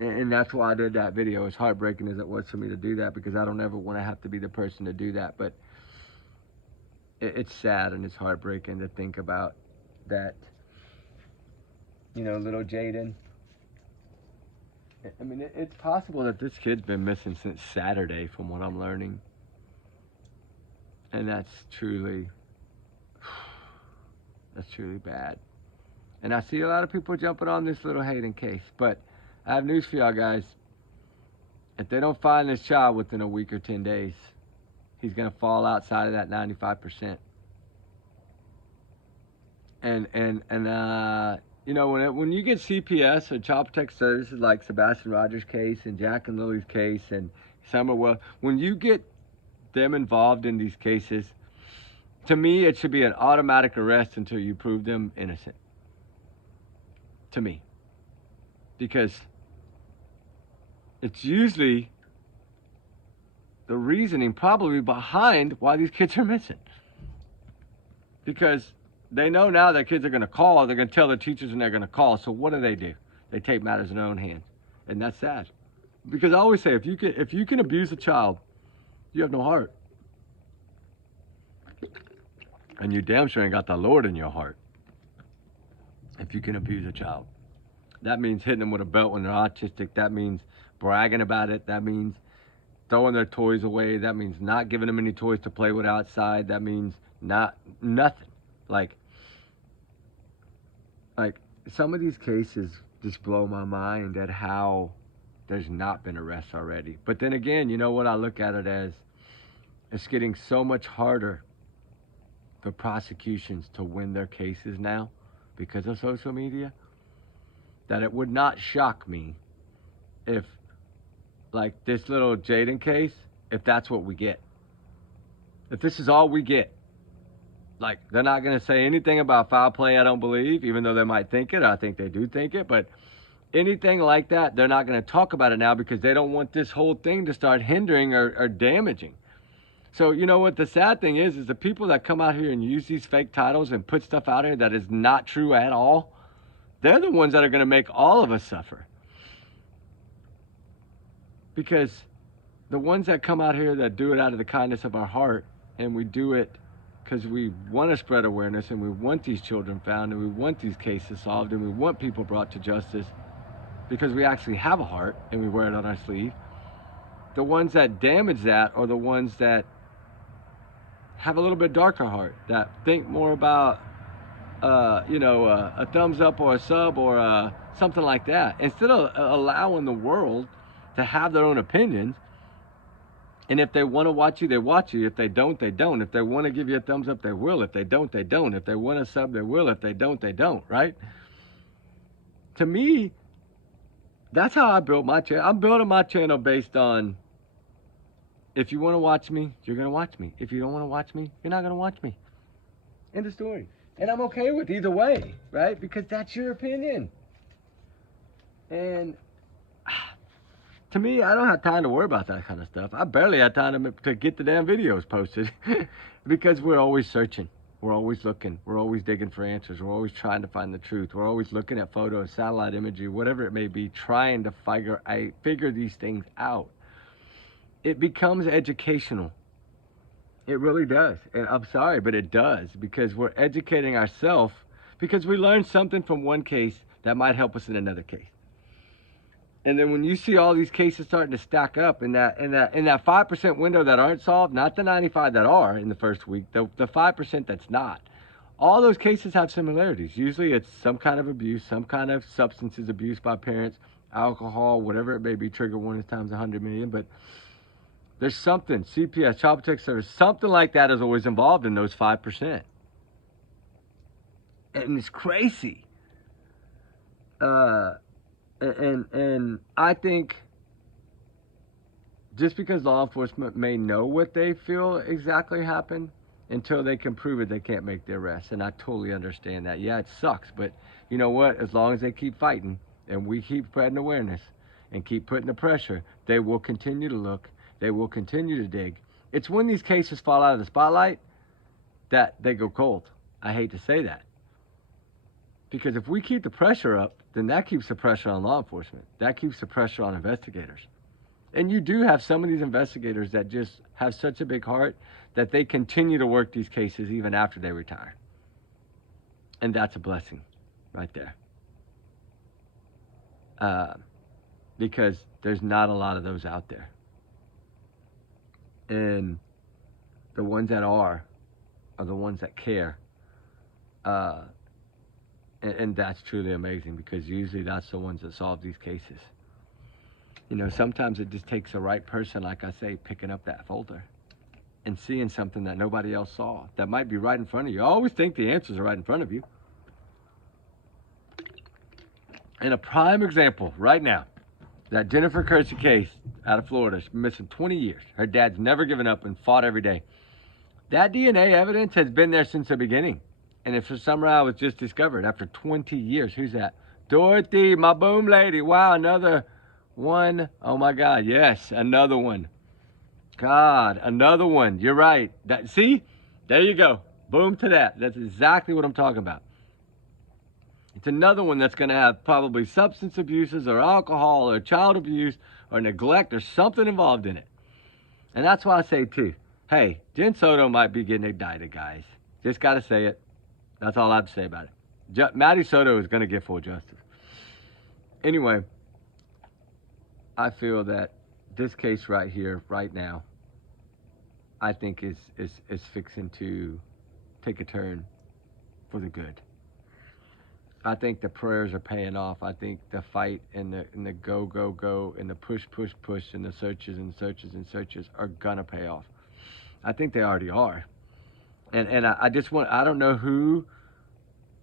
And that's why I did that video, as heartbreaking as it was for me to do that, because I don't ever want to have to be the person to do that. But it's sad and it's heartbreaking to think about that, you know, little Jaden. I mean, it's possible that this kid's been missing since Saturday, from what I'm learning. And that's truly bad. And I see a lot of people jumping on this little Hayden case, but I have news for y'all guys. If they don't find this child within a week or 10 days, he's going to fall outside of that 95%. And you know, when you get CPS or Child Protective Services like Sebastian Rogers' case and Jack and Lily's case and Summerwell, when you get them involved in these cases, to me, it should be an automatic arrest until you prove them innocent. To me. Because it's usually the reasoning probably behind why these kids are missing. Because they know now that kids are going to call, they're going to tell their teachers and they're going to call. So what do? They take matters in their own hands. And that's sad. Because I always say, if you can abuse a child, you have no heart. And you damn sure ain't got the Lord in your heart. If you can abuse a child. That means hitting them with a belt when they're autistic. That means bragging about it. That means throwing their toys away. That means not giving them any toys to play with outside. That means nothing. Like some of these cases just blow my mind at how there's not been arrests already. But then again, you know what I look at it as? It's getting so much harder for prosecutions to win their cases now because of social media, that it would not shock me if, like this little Jaden case, if that's what we get. If this is all we get. Like, they're not going to say anything about foul play, I don't believe, even though they might think it. I think they do think it. But anything like that, they're not going to talk about it now because they don't want this whole thing to start hindering or damaging. So, you know what the sad thing is the people that come out here and use these fake titles and put stuff out here that is not true at all, they're the ones that are going to make all of us suffer. Because the ones that come out here that do it out of the kindness of our heart, and we do it because we want to spread awareness and we want these children found and we want these cases solved and we want people brought to justice because we actually have a heart and we wear it on our sleeve. The ones that damage that are the ones that have a little bit darker heart, that think more about, a thumbs up or a sub or something like that. Instead of allowing the world to have their own opinions, and if they want to watch you, they watch you. If they don't, they don't. If they want to give you a thumbs up, they will. If they don't, they don't. If they want to sub, they will. If they don't, they don't, right? To me, that's how I built my channel. I'm building my channel based on, if you want to watch me, you're going to watch me. If you don't want to watch me, you're not going to watch me. End of story. And I'm okay with either way, right? Because that's your opinion. And to me, I don't have time to worry about that kind of stuff. I barely have time to get the damn videos posted because we're always searching. We're always looking. We're always digging for answers. We're always trying to find the truth. We're always looking at photos, satellite imagery, whatever it may be, trying to figure these things out. It becomes educational. It really does. And I'm sorry, but it does, because we're educating ourselves because we learned something from one case that might help us in another case. And then when you see all these cases starting to stack up in that 5% window that aren't solved, not the 95 that are in the first week, the 5% that's not, all those cases have similarities. Usually it's some kind of abuse, some kind of substances abuse by parents, alcohol, whatever it may be, trigger warnings times 100 million. But there's something, CPS, Child Protective Service, something like that is always involved in those 5%. And it's crazy. And I think just because law enforcement may know what they feel exactly happened, until they can prove it, they can't make the arrest. And I totally understand that. Yeah, it sucks, but you know what? As long as they keep fighting and we keep spreading awareness and keep putting the pressure, they will continue to look. They will continue to dig. It's when these cases fall out of the spotlight that they go cold. I hate to say that. Because if we keep the pressure up, then that keeps the pressure on law enforcement. That keeps the pressure on investigators. And you do have some of these investigators that just have such a big heart that they continue to work these cases even after they retire. And that's a blessing right there. Because there's not a lot of those out there. And the ones that are the ones that care. And that's truly amazing, because usually that's the ones that solve these cases. You know, sometimes it just takes the right person, like I say, picking up that folder and seeing something that nobody else saw that might be right in front of you. I always think the answers are right in front of you. And a prime example right now, that Jennifer Kersey case out of Florida. She's been missing 20 years. Her dad's never given up and fought every day. That DNA evidence has been there since the beginning. And if for some reason it was just discovered after 20 years. Who's that? Dorothy, my boom lady. Wow, another one. Oh my God, yes, another one. God, another one. You're right. See? There you go. Boom to that. That's exactly what I'm talking about. It's another one that's going to have probably substance abuses or alcohol or child abuse or neglect or something involved in it. And that's why I say too, hey, Jen Soto might be getting indicted, guys. Just got to say it. That's all I have to say about it. Maddie Soto is going to get full justice. Anyway, I feel that this case right here, right now, I think is fixing to take a turn for the good. I think the prayers are paying off. I think the fight and the go and the push and the searches are gonna pay off. I think they already are. And I don't know who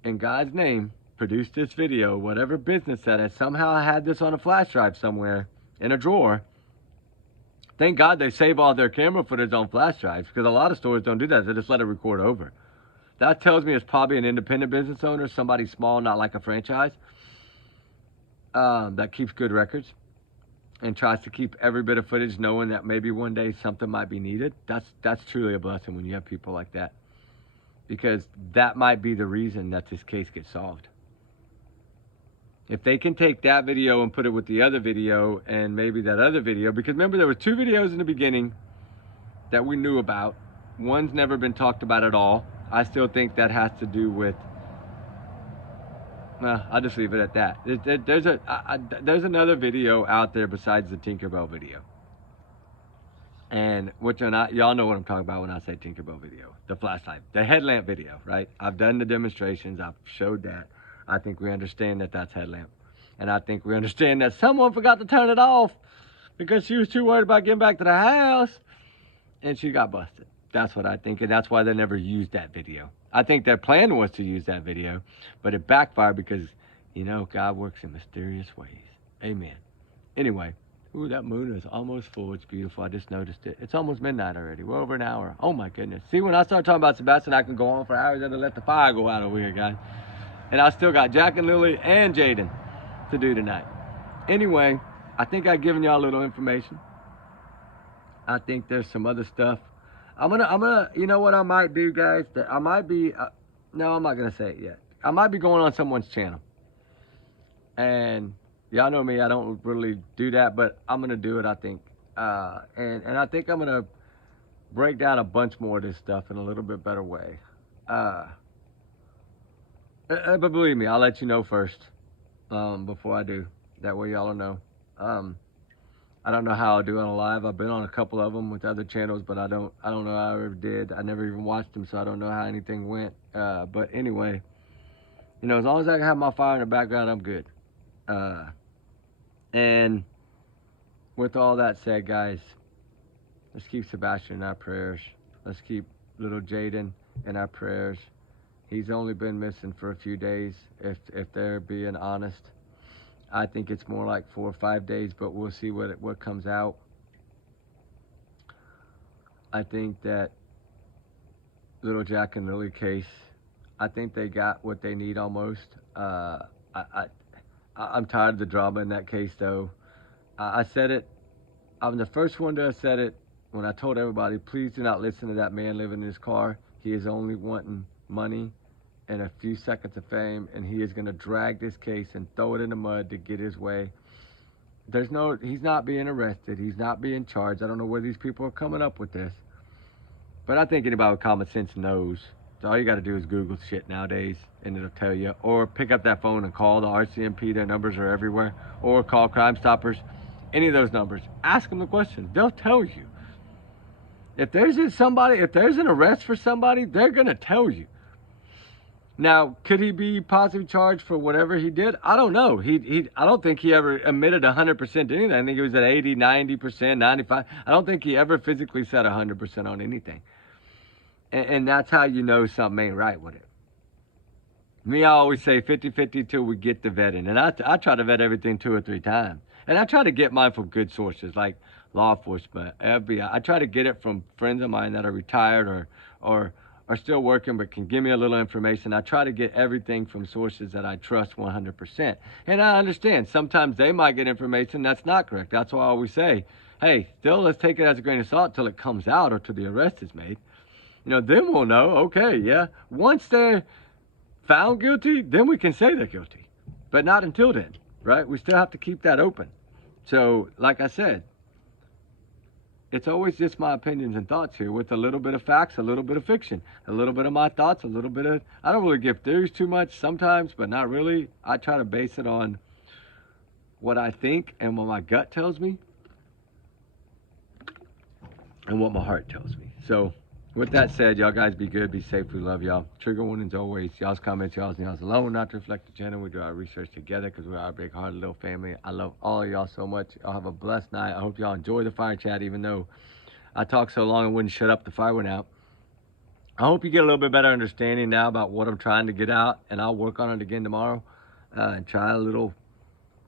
in God's name produced this video, whatever business that has somehow had this on a flash drive somewhere in a drawer. Thank God they save all their camera footage on flash drives, because a lot of stores don't do that. They just let it record over. That tells me it's probably an independent business owner, somebody small, not like a franchise, that keeps good records and tries to keep every bit of footage, knowing that maybe one day something might be needed. That's truly a blessing when you have people like that, because that might be the reason that this case gets solved. If they can take that video and put it with the other video and maybe that other video, because remember there were 2 videos in the beginning that we knew about. One's never been talked about at all. I still think that has to do with, I'll just leave it at that. There's another video out there besides the Tinkerbell video. And which one y'all know what I'm talking about when I say Tinkerbell video, the flashlight, the headlamp video, right? I've done the demonstrations. I've showed that. I think we understand that that's headlamp. And I think we understand that someone forgot to turn it off because she was too worried about getting back to the house and she got busted. That's what I think. And that's why they never used that video. I think their plan was to use that video, but it backfired because, you know, God works in mysterious ways. Amen. Anyway. Ooh, that moon is almost full. It's beautiful. I just noticed it. It's almost midnight already. We're over an hour. Oh, my goodness. See, when I start talking about Sebastian, I can go on for hours and let the fire go out over here, guys. And I still got Jack and Lily and Jaden to do tonight. Anyway, I think I've given y'all a little information. I think there's some other stuff. I'm gonna, you know what I might do, guys? I might be, no, I'm not going to say it yet. I might be going on someone's channel. And y'all know me, I don't really do that, but I'm going to do it, I think. And I think I'm going to break down a bunch more of this stuff in a little bit better way. But believe me, I'll let you know first before I do. That way y'all will know. I don't know how I'll do it on a live. I've been on a couple of them with other channels, but I don't know how I ever did. I never even watched them, so I don't know how anything went. But anyway, you know, as long as I can have my fire in the background, I'm good. And with all that said, guys, let's keep Sebastian in our prayers. Let's keep little Jaden in our prayers. He's only been missing for a few days, if they're being honest. I think it's more like 4 or 5 days, but we'll see what comes out. I think that little Jack and Lily case, I think they got what they need almost. I'm tired of the drama in that case, though. I said it. I'm the first one to have said it when I told everybody, please do not listen to that man living in his car. He is only wanting money and a few seconds of fame, and he is going to drag this case and throw it in the mud to get his way. He's not being arrested. He's not being charged. I don't know where these people are coming up with this. But I think anybody with common sense knows. So all you got to do is Google shit nowadays, and it'll tell you. Or pick up that phone and call the RCMP. Their numbers are everywhere. Or call Crime Stoppers. Any of those numbers. Ask them the question. They'll tell you. If there's an arrest for somebody, they're going to tell you. Now, could he be possibly charged for whatever he did? I don't know. I don't think he ever admitted 100% to anything. I think he was at 80, 90%, 95%. I don't think he ever physically said 100% on anything. And that's how you know something ain't right with it. Me, I always say 50-50 till we get the vetting. And I try to vet everything 2 or 3 times. And I try to get mine from good sources like law enforcement, FBI. I try to get it from friends of mine that are retired or are still working but can give me a little information. I try to get everything from sources that I trust 100%. And I understand sometimes they might get information that's not correct. That's why I always say, hey, still let's take it as a grain of salt till it comes out or till the arrest is made. You know, then we'll know, okay, yeah. Once they're found guilty, then we can say they're guilty. But not until then, right? We still have to keep that open. So, like I said, it's always just my opinions and thoughts here with a little bit of facts, a little bit of fiction, a little bit of my thoughts, a little bit of, I don't really give theories too much sometimes, but not really. I try to base it on what I think and what my gut tells me and what my heart tells me. So with that said, y'all guys be good, be safe, we love y'all. Trigger warnings always, y'all's comments, y'all's alone, not to reflect the channel. We do our research together because we are a big hearted little family. I love all of y'all so much. Y'all have a blessed night. I hope y'all enjoy the fire chat, even though I talked so long I wouldn't shut up, the fire went out. I hope you get a little bit better understanding now about what I'm trying to get out, and I'll work on it again tomorrow and try a little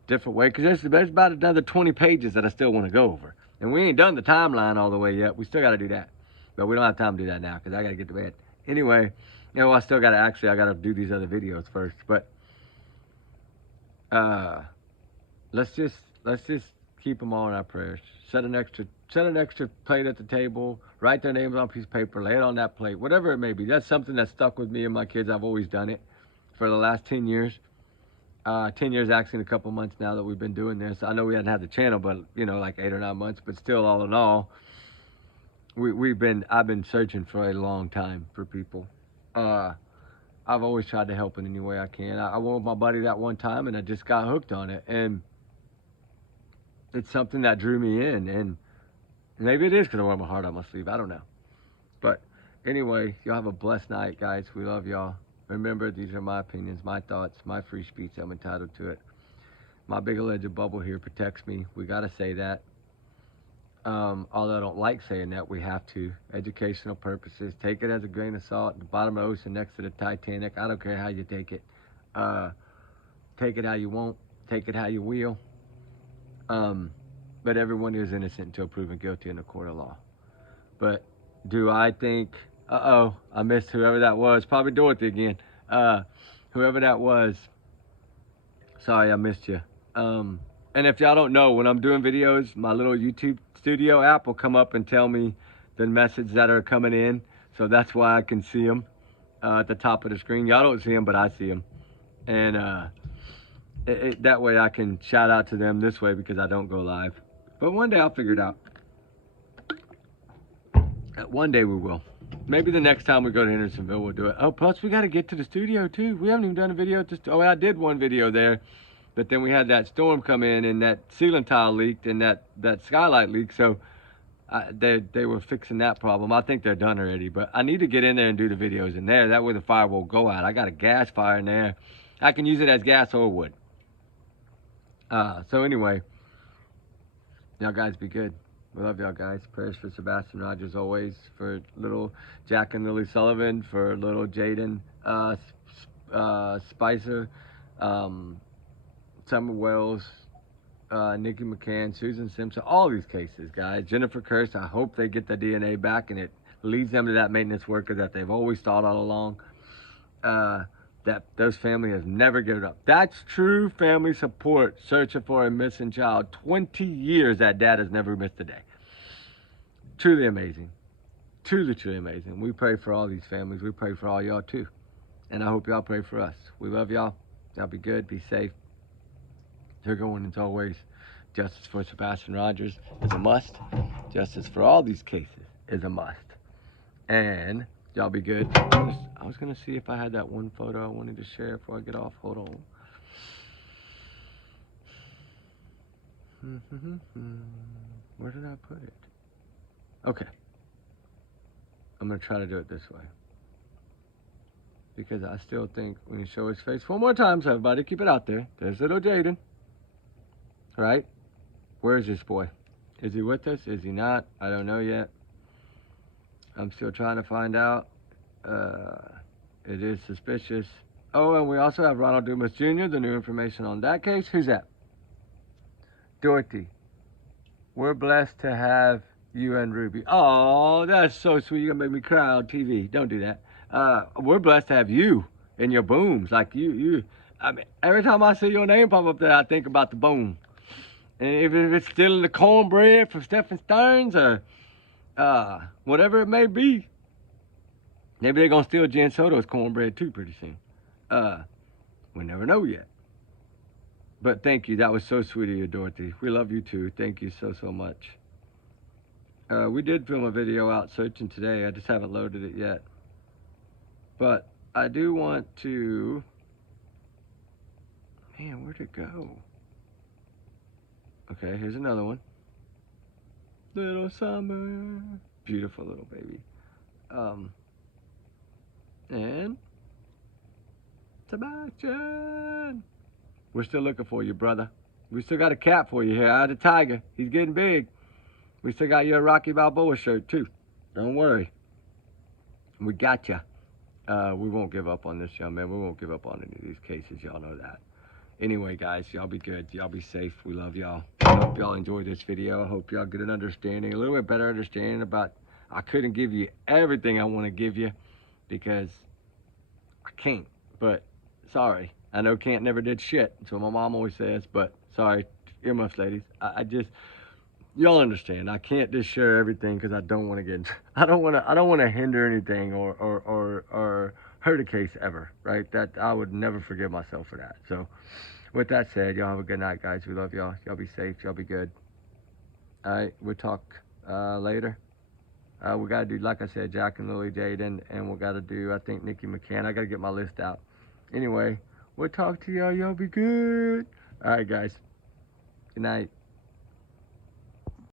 different way, because there's about another 20 pages that I still want to go over. And we ain't done the timeline all the way yet. We still got to do that. But we don't have time to do that now because I got to get to bed. Anyway, you know, I still got to I got to do these other videos first. But let's just keep them all in our prayers. Set an extra plate at the table. Write their names on a piece of paper. Lay it on that plate. Whatever it may be. That's something that stuck with me and my kids. I've always done it for the last 10 years. 10 years actually in a couple months now that we've been doing this. I know we hadn't had the channel, but you know, like 8 or 9 months. But still, all in all, I've been searching for a long time for people. I've always tried to help in any way I can. I went with my buddy that one time and I just got hooked on it. And it's something that drew me in. And Maybe it is because I wear my heart on my sleeve. I don't know. But anyway, y'all have a blessed night, guys. We love y'all. Remember, these are my opinions, my thoughts, my free speech. I'm entitled to it. My big alleged bubble here protects me. We got to say that. Although I don't like saying that, we have to. Educational purposes. Take it as a grain of salt. At the bottom of the ocean next to the Titanic. I don't care how you take it. Take it how you want. Take it how you will. But everyone is innocent until proven guilty in a court of law. But do I think... Uh-oh, I missed whoever that was. Probably Dorothy again. Whoever that was. Sorry, I missed you. And if y'all don't know, when I'm doing videos, my little YouTube studio app will come up and tell me the messages that are coming in. So that's why I can see them at the top of the screen. Y'all don't see them, but I see them. And that way I can shout out to them this way because I don't go live. But one day I'll figure it out. One day we will. Maybe the next time we go to Hendersonville, we'll do it. Oh, plus we got to get to the studio too. We haven't even done a video. Oh, I did one video there. But then we had that storm come in and that ceiling tile leaked and that skylight leaked. So they were fixing that problem. I think they're done already. But I need to get in there and do the videos in there. That way the fire won't go out. I got a gas fire in there. I can use it as gas or wood. So anyway, y'all guys be good. We love y'all guys. Prayers for Sebastian Rogers always. For little Jack and Lily Sullivan. For little Jaden Spicer. Summer Wells, Nikki McCann, Susan Simpson, all these cases, guys. Jennifer Curse, I hope they get the DNA back and it leads them to that maintenance worker that they've always thought all along. That those family has never given up. That's true family support, searching for a missing child. 20 years that dad has never missed a day. Truly amazing. Truly, truly amazing. We pray for all these families. We pray for all y'all too. And I hope y'all pray for us. We love y'all. Y'all be good, be safe. They're going as always. Justice for Sebastian Rogers is a must. Justice for all these cases is a must. And y'all be good. I was going to see if I had that one photo I wanted to share before I get off. Hold on. Where did I put it? Okay. I'm going to try to do it this way. Because I still think when you show his face one more time, so everybody keep it out there. There's little Jaden. Right? Where is this boy? Is he with us? Is he not? I don't know yet. I'm still trying to find out. It is suspicious. Oh, and we also have Ronald Dumas Jr., the new information on that case. Who's that? Dorothy. We're blessed to have you and Ruby. Oh, that's so sweet. You're going to make me cry on TV. Don't do that. We're blessed to have you and your booms. Like you. I mean, every time I see your name pop up there, I think about the boom. And if it's still in the cornbread from Stephen Stearns or whatever it may be, maybe they're going to steal Jen Soto's cornbread too pretty soon. We never know yet. But thank you. That was so sweet of you, Dorothy. We love you too. Thank you so, so much. We did film a video out searching today. I just haven't loaded it yet. But I do want to... Man, where'd it go? Okay, here's another one. Little Summer. Beautiful little baby. And Sebastian. We're still looking for you, brother. We still got a cat for you here. I had a tiger. He's getting big. We still got your Rocky Balboa shirt, too. Don't worry. We got you. We won't give up on this, young man. We won't give up on any of these cases. Y'all know that. Anyway, guys, y'all be good. Y'all be safe. We love y'all. I hope y'all enjoyed this video. I hope y'all get an understanding, a little bit better understanding about... I couldn't give you everything I want to give you because I can't. But sorry. I know can't never did shit. That's what my mom always says. But sorry, earmuffs, ladies. I just... Y'all understand. I can't just share everything because I don't want to get... I don't want to hinder anything or hurt a case ever, right? That I would never forgive myself for that. So with that said, y'all have a good night, guys. We love y'all. Y'all be safe. Y'all be good. All right, we'll talk later. We got to do, like I said, Jack and Lily Jaden, and we got to do, I think, Nikki McCann. I got to get my list out. Anyway, we'll talk to y'all. Y'all be good. All right, guys. Good night.